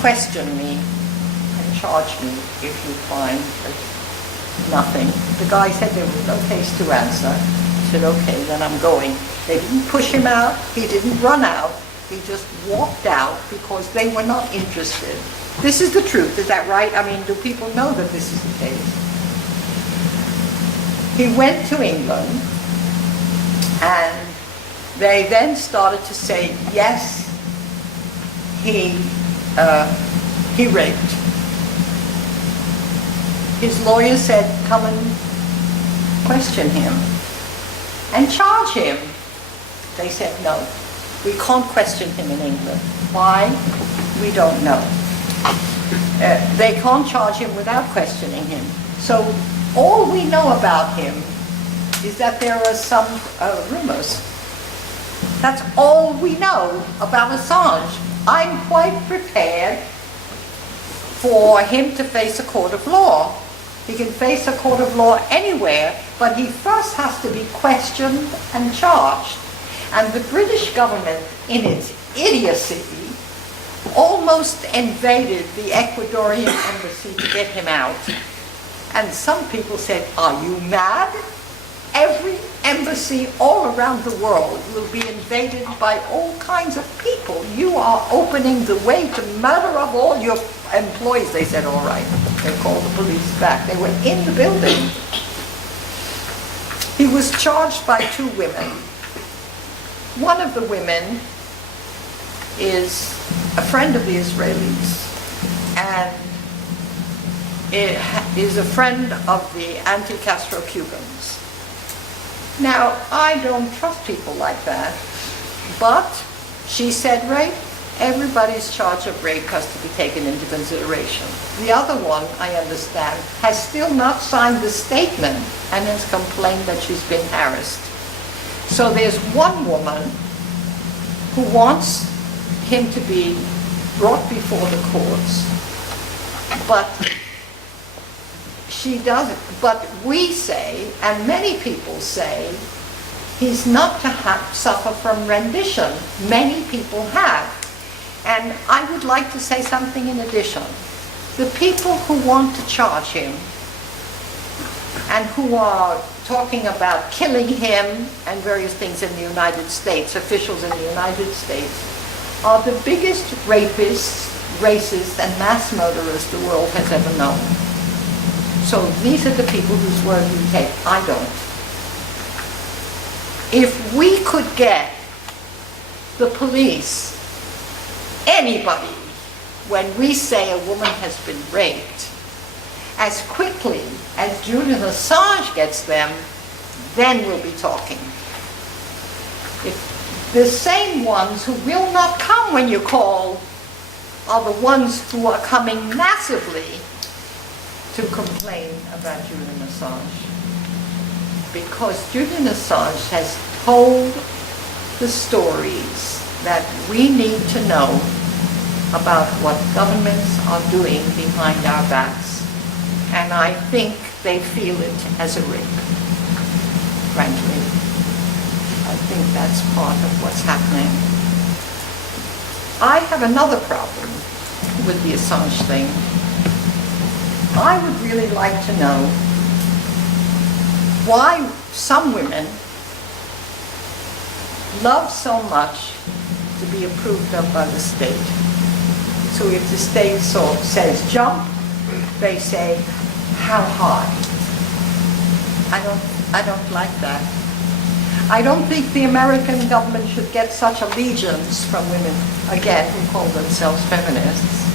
question me and charge me if you find nothing. The guy said there was no case to answer. He said, okay, then I'm going. They didn't push him out. He didn't run out. He just walked out because they were not interested. This is the truth. Is that right? I mean, do people know that this is the case? He went to England, and they then started to say, yes, he raped. His lawyer said, come and question him and charge him. They said, no, we can't question him in England. Why? We don't know. They can't charge him without questioning him. So all we know about him is that there are some rumors. That's all we know about Assange. I'm quite prepared for him to face a court of law. He can face a court of law anywhere, but he first has to be questioned and charged. And the British government, in its idiocy, almost invaded the Ecuadorian embassy to get him out. And some people said, are you mad? Every embassy all around the world will be invaded by all kinds of people. You are opening the way to murder of all your employees. They said, all right. They called the police back. They were in the building. He was charged by two women. One of the women is a friend of the Israelis and is a friend of the anti-Castro Cubans. Now, I don't trust people like that, but she said rape. Everybody's charge of rape has to be taken into consideration. The other one, I understand, has still not signed the statement and has complained that she's been harassed. So there's one woman who wants him to be brought before the courts, but she doesn't. But we say, and many people say, he's not to suffer from rendition. Many people have. And I would like to say something in addition. The people who want to charge him and who are talking about killing him and various things in the United States, officials in the United States, are the biggest rapists, racists, and mass murderers the world has ever known. So these are the people whose word we take. I don't. If we could get the police, anybody, when we say a woman has been raped, as quickly as Julian Assange gets them, then we'll be talking. If the same ones who will not come when you call are the ones who are coming massively to complain about Julian Assange. Because Julian Assange has told the stories that we need to know about what governments are doing behind our backs. And I think they feel it as a rape, frankly. I think that's part of what's happening. I have another problem with the Assange thing. I would really like to know why some women love so much to be approved of by the state. So if the state says jump, they say how high. I don't like that. I don't think the American government should get such allegiance from women, again, who call themselves feminists.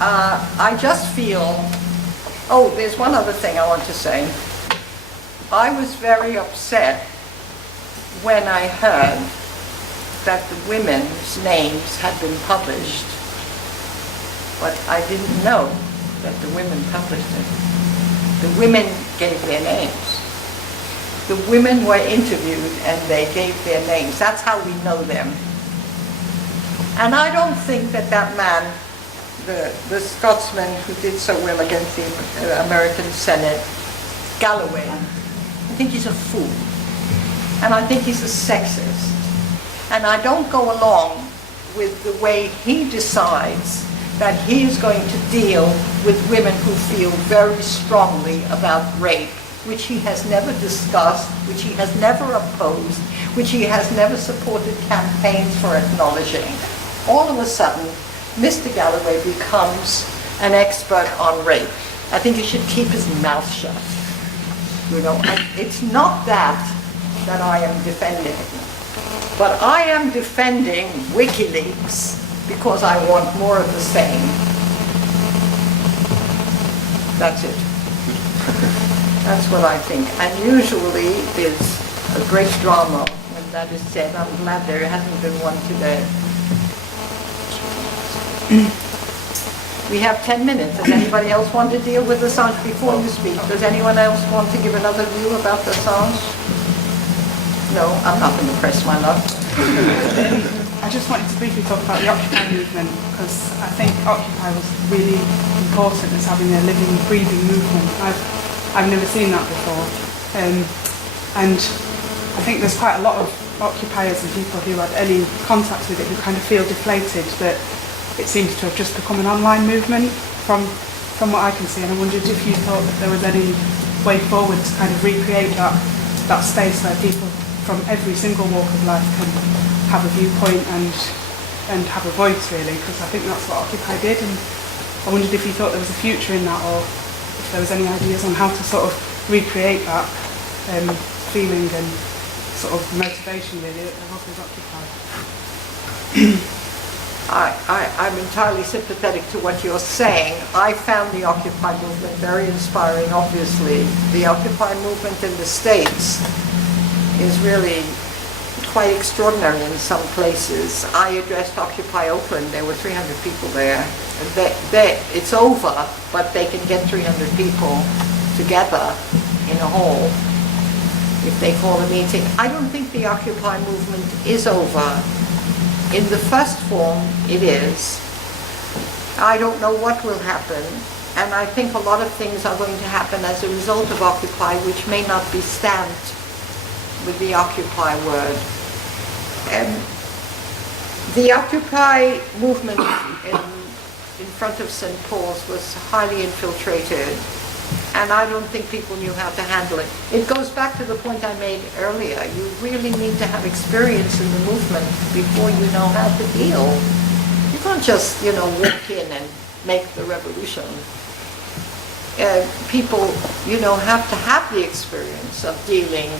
I just feel, oh, there's one other thing I want to say. I was very upset when I heard that the women's names had been published, but I didn't know that the women published it. The women gave their names. The women were interviewed and they gave their names. That's how we know them. And I don't think that that man, the Scotsman who did so well against the American Senate, Galloway, I think he's a fool. And I think he's a sexist. And I don't go along with the way he decides that he is going to deal with women who feel very strongly about rape, which he has never discussed, which he has never opposed, which he has never supported campaigns for acknowledging. All of a sudden, Mr. Galloway becomes an expert on rape. I think he should keep his mouth shut. You know, it's not that I am defending, but I am defending WikiLeaks because I want more of the same. That's it. That's what I think. And usually there's a great drama when that is said. I'm glad there hasn't been one today. We have 10 minutes. Does anybody else want to deal with Assange before you speak? Does anyone else want to give another view about Assange? No, I'm not going to press my luck. I just wanted to briefly talk about the Occupy movement, because I think Occupy was really important as having a living, breathing movement. I've never seen that before. And I think there's quite a lot of occupiers and people who had any contact with it who kind of feel deflated that it seems to have just become an online movement from what I can see. And I wondered if you thought that there was any way forward to kind of recreate that space where people from every single walk of life can have a viewpoint and have a voice, really, because I think that's what Occupy did. And I wondered if you thought there was a future in that, or if there was any ideas on how to sort of recreate that feeling and sort of motivation really of us Occupy. I'm entirely sympathetic to what you're saying. I found the Occupy movement very inspiring, obviously. The Occupy movement in the States is really quite extraordinary in some places. I addressed Occupy Oakland. There were 300 people there. It's over, but they can get 300 people together in a hall if they call a meeting. I don't think the Occupy movement is over. In the first form, it is. I don't know what will happen, and I think a lot of things are going to happen as a result of Occupy, which may not be stamped with the Occupy word. The Occupy movement in front of St. Paul's was highly infiltrated, and I don't think people knew how to handle it. It goes back to the point I made earlier. You really need to have experience in the movement before you know how to deal. You can't just, walk in and make the revolution. People, have to have the experience of dealing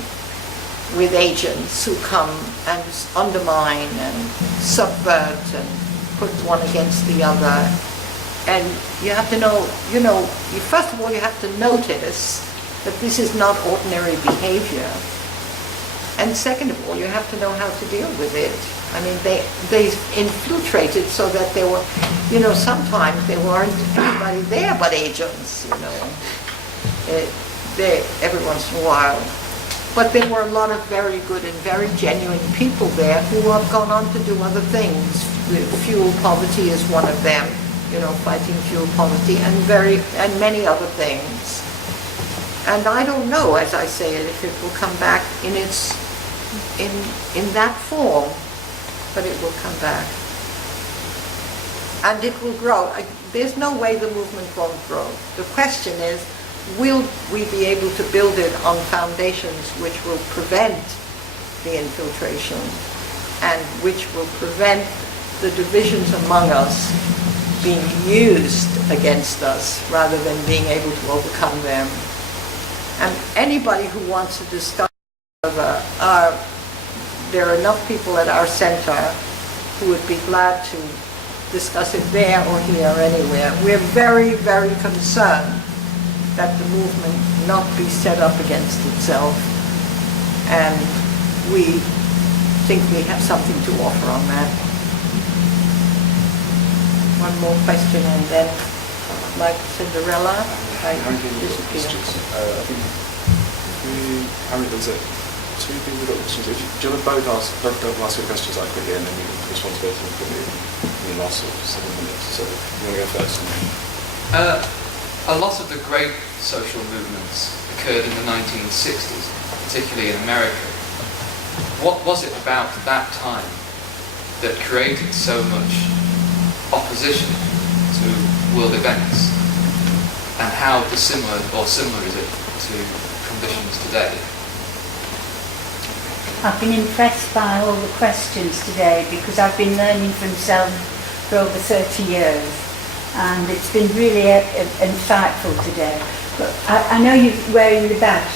with agents who come and undermine and subvert and put one against the other. And you have to know, first of all, you have to notice that this is not ordinary behavior. And second of all, you have to know how to deal with it. I mean, they infiltrated so that there were, sometimes there weren't anybody there but agents, every once in a while. But there were a lot of very good and very genuine people there who have gone on to do other things. Fuel poverty is one of them. Fighting fuel poverty and many other things. And I don't know, as I say, if it will come back in that form, but it will come back. And it will grow. There's no way the movement won't grow. The question is, will we be able to build it on foundations which will prevent the infiltration and which will prevent the divisions among us being used against us rather than being able to overcome them. And anybody who wants to discuss further, there are enough people at our center who would be glad to discuss it there or here or anywhere. We're very, very concerned that the movement not be set up against itself, and we think we have something to offer on that. One more question and then, like Cinderella, I disappear. I think Harry, there's two people who've got questions. Do you want to both ask your questions like quickly and then you can respond to both of them quickly in the last sort of 7 minutes? So you want to go first? A lot of the great social movements occurred in the 1960s, particularly in America. What was it about that time that created so much opposition to world events, and how similar is it to conditions today? I've been impressed by all the questions today because I've been learning from Selma for over 30 years and it's been really insightful today. But I know you're wearing the badge,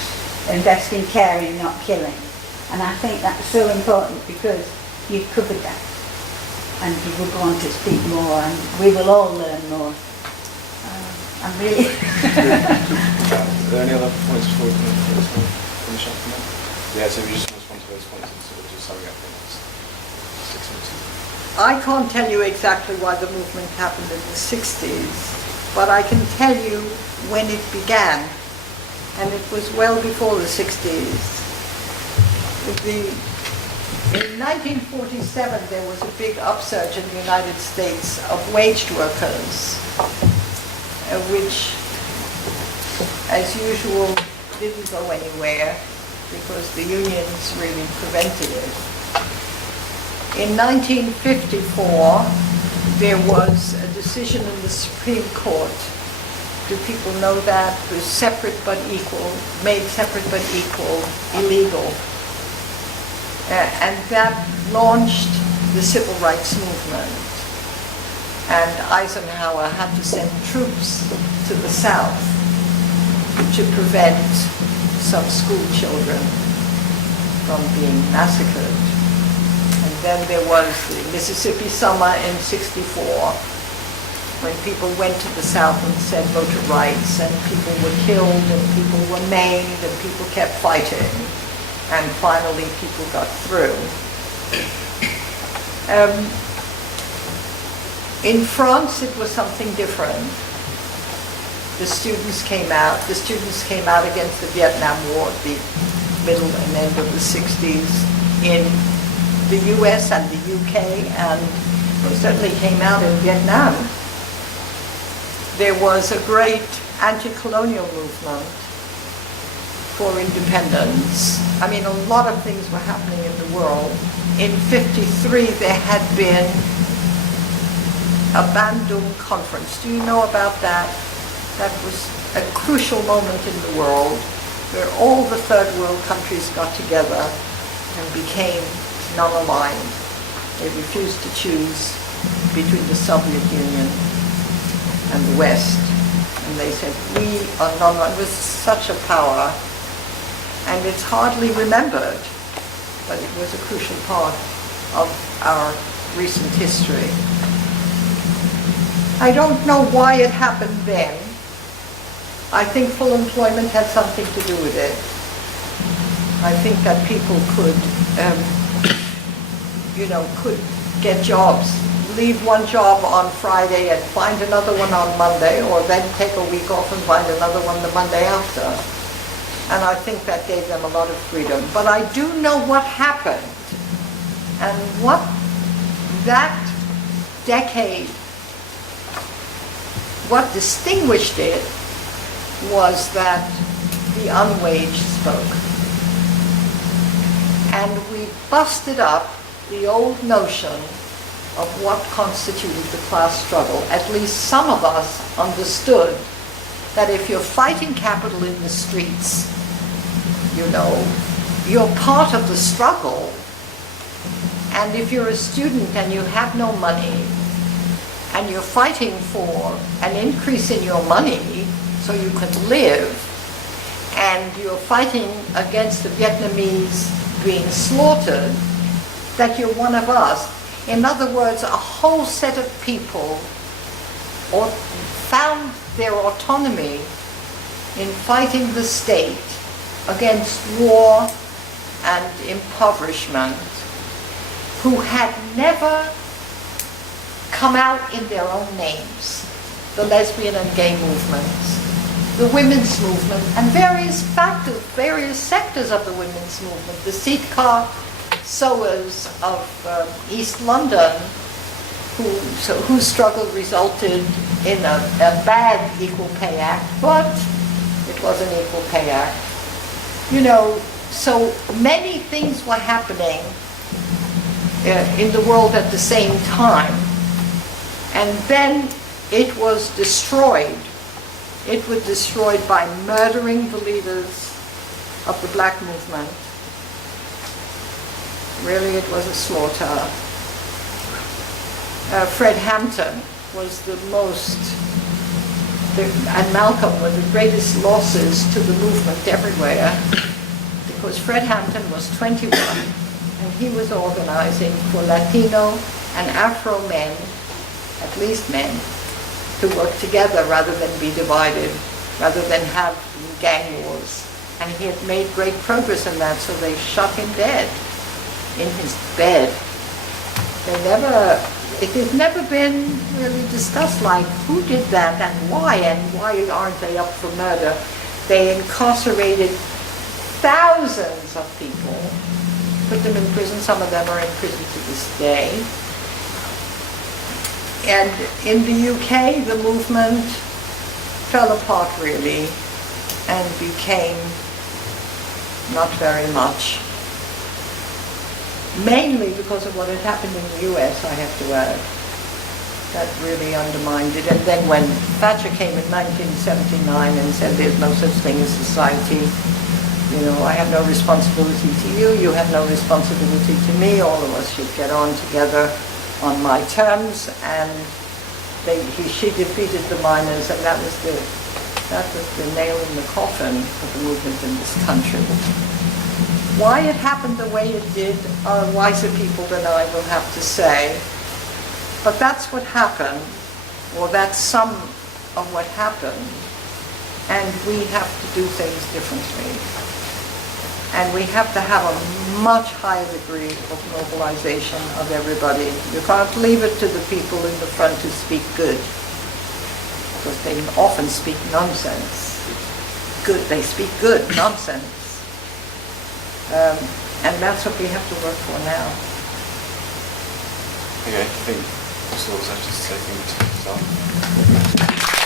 invest in caring, not killing, and I think that's so important because you've covered that. And you will go on to speak more, and we will all learn more. I'm really... Are there any other points before we finish up? Yeah, so we just respond to those points and sort of just summing up the next 6 minutes. I can't tell you exactly why the movement happened in the 60s, but I can tell you when it began, and it was well before the 60s. In 1947, there was a big upsurge in the United States of waged workers, which, as usual, didn't go anywhere because the unions really prevented it. In 1954, there was a decision in the Supreme Court. Do people know that? It was separate but equal, made separate but equal, illegal. And that launched the civil rights movement. And Eisenhower had to send troops to the South to prevent some school children from being massacred. And then there was the Mississippi Summer in '64, when people went to the South and said voter rights, and people were killed, and people were maimed, and people kept fighting, and finally people got through. In France, it was something different. The students came out against the Vietnam War at the middle and end of the 60s. In the US and the UK, and they certainly came out in Vietnam. There was a great anti-colonial movement for independence. I mean, a lot of things were happening in the world. In '53, there had been a Bandung conference. Do you know about that? That was a crucial moment in the world where all the third world countries got together and became non-aligned. They refused to choose between the Soviet Union and the West. And they said, we are non-aligned. It was such a power. And it's hardly remembered, but it was a crucial part of our recent history. I don't know why it happened then. I think full employment had something to do with it. I think that people could get jobs, leave one job on Friday and find another one on Monday, or then take a week off and find another one the Monday after. And I think that gave them a lot of freedom. But I do know what happened, and what that decade, what distinguished it was that the unwaged spoke. And we busted up the old notion of what constituted the class struggle. At least some of us understood that if you're fighting capital in the streets, you're part of the struggle. And if you're a student and you have no money, and you're fighting for an increase in your money so you can live, and you're fighting against the Vietnamese being slaughtered, that you're one of us. In other words, a whole set of people found their autonomy in fighting the state against war and impoverishment, who had never come out in their own names. The lesbian and gay movements, the women's movement, and various sectors of the women's movement. The seat-car sewers of East London, whose struggle resulted in a bad Equal Pay Act, but it was an Equal Pay Act. So many things were happening in the world at the same time. And then it was destroyed. It was destroyed by murdering the leaders of the black movement. Really, it was a slaughter. Fred Hampton was and Malcolm were the greatest losses to the movement everywhere, because Fred Hampton was 21 and he was organizing for Latino and Afro men, at least men, to work together rather than be divided, rather than have gang wars. And he had made great progress in that, so they shot him dead in his bed. It has never been really discussed, like who did that and why aren't they up for murder? They incarcerated thousands of people, put them in prison. Some of them are in prison to this day. And in the UK, the movement fell apart really and became not very much. Mainly because of what had happened in the US, I have to add. That really undermined it. And then when Thatcher came in 1979 and said there's no such thing as society, I have no responsibility to you, you have no responsibility to me, all of us should get on together on my terms, and she defeated the miners, and that was the nail in the coffin for the movement in this country. Why it happened the way it did are wiser people than I will have to say. But that's what happened, or that's some of what happened. And we have to do things differently. And we have to have a much higher degree of mobilization of everybody. You can't leave it to the people in the front who speak good, because they often speak nonsense. Good, they speak good nonsense. And that's what we have to work for now. Okay, I think that's all I was actually to say. Thank you.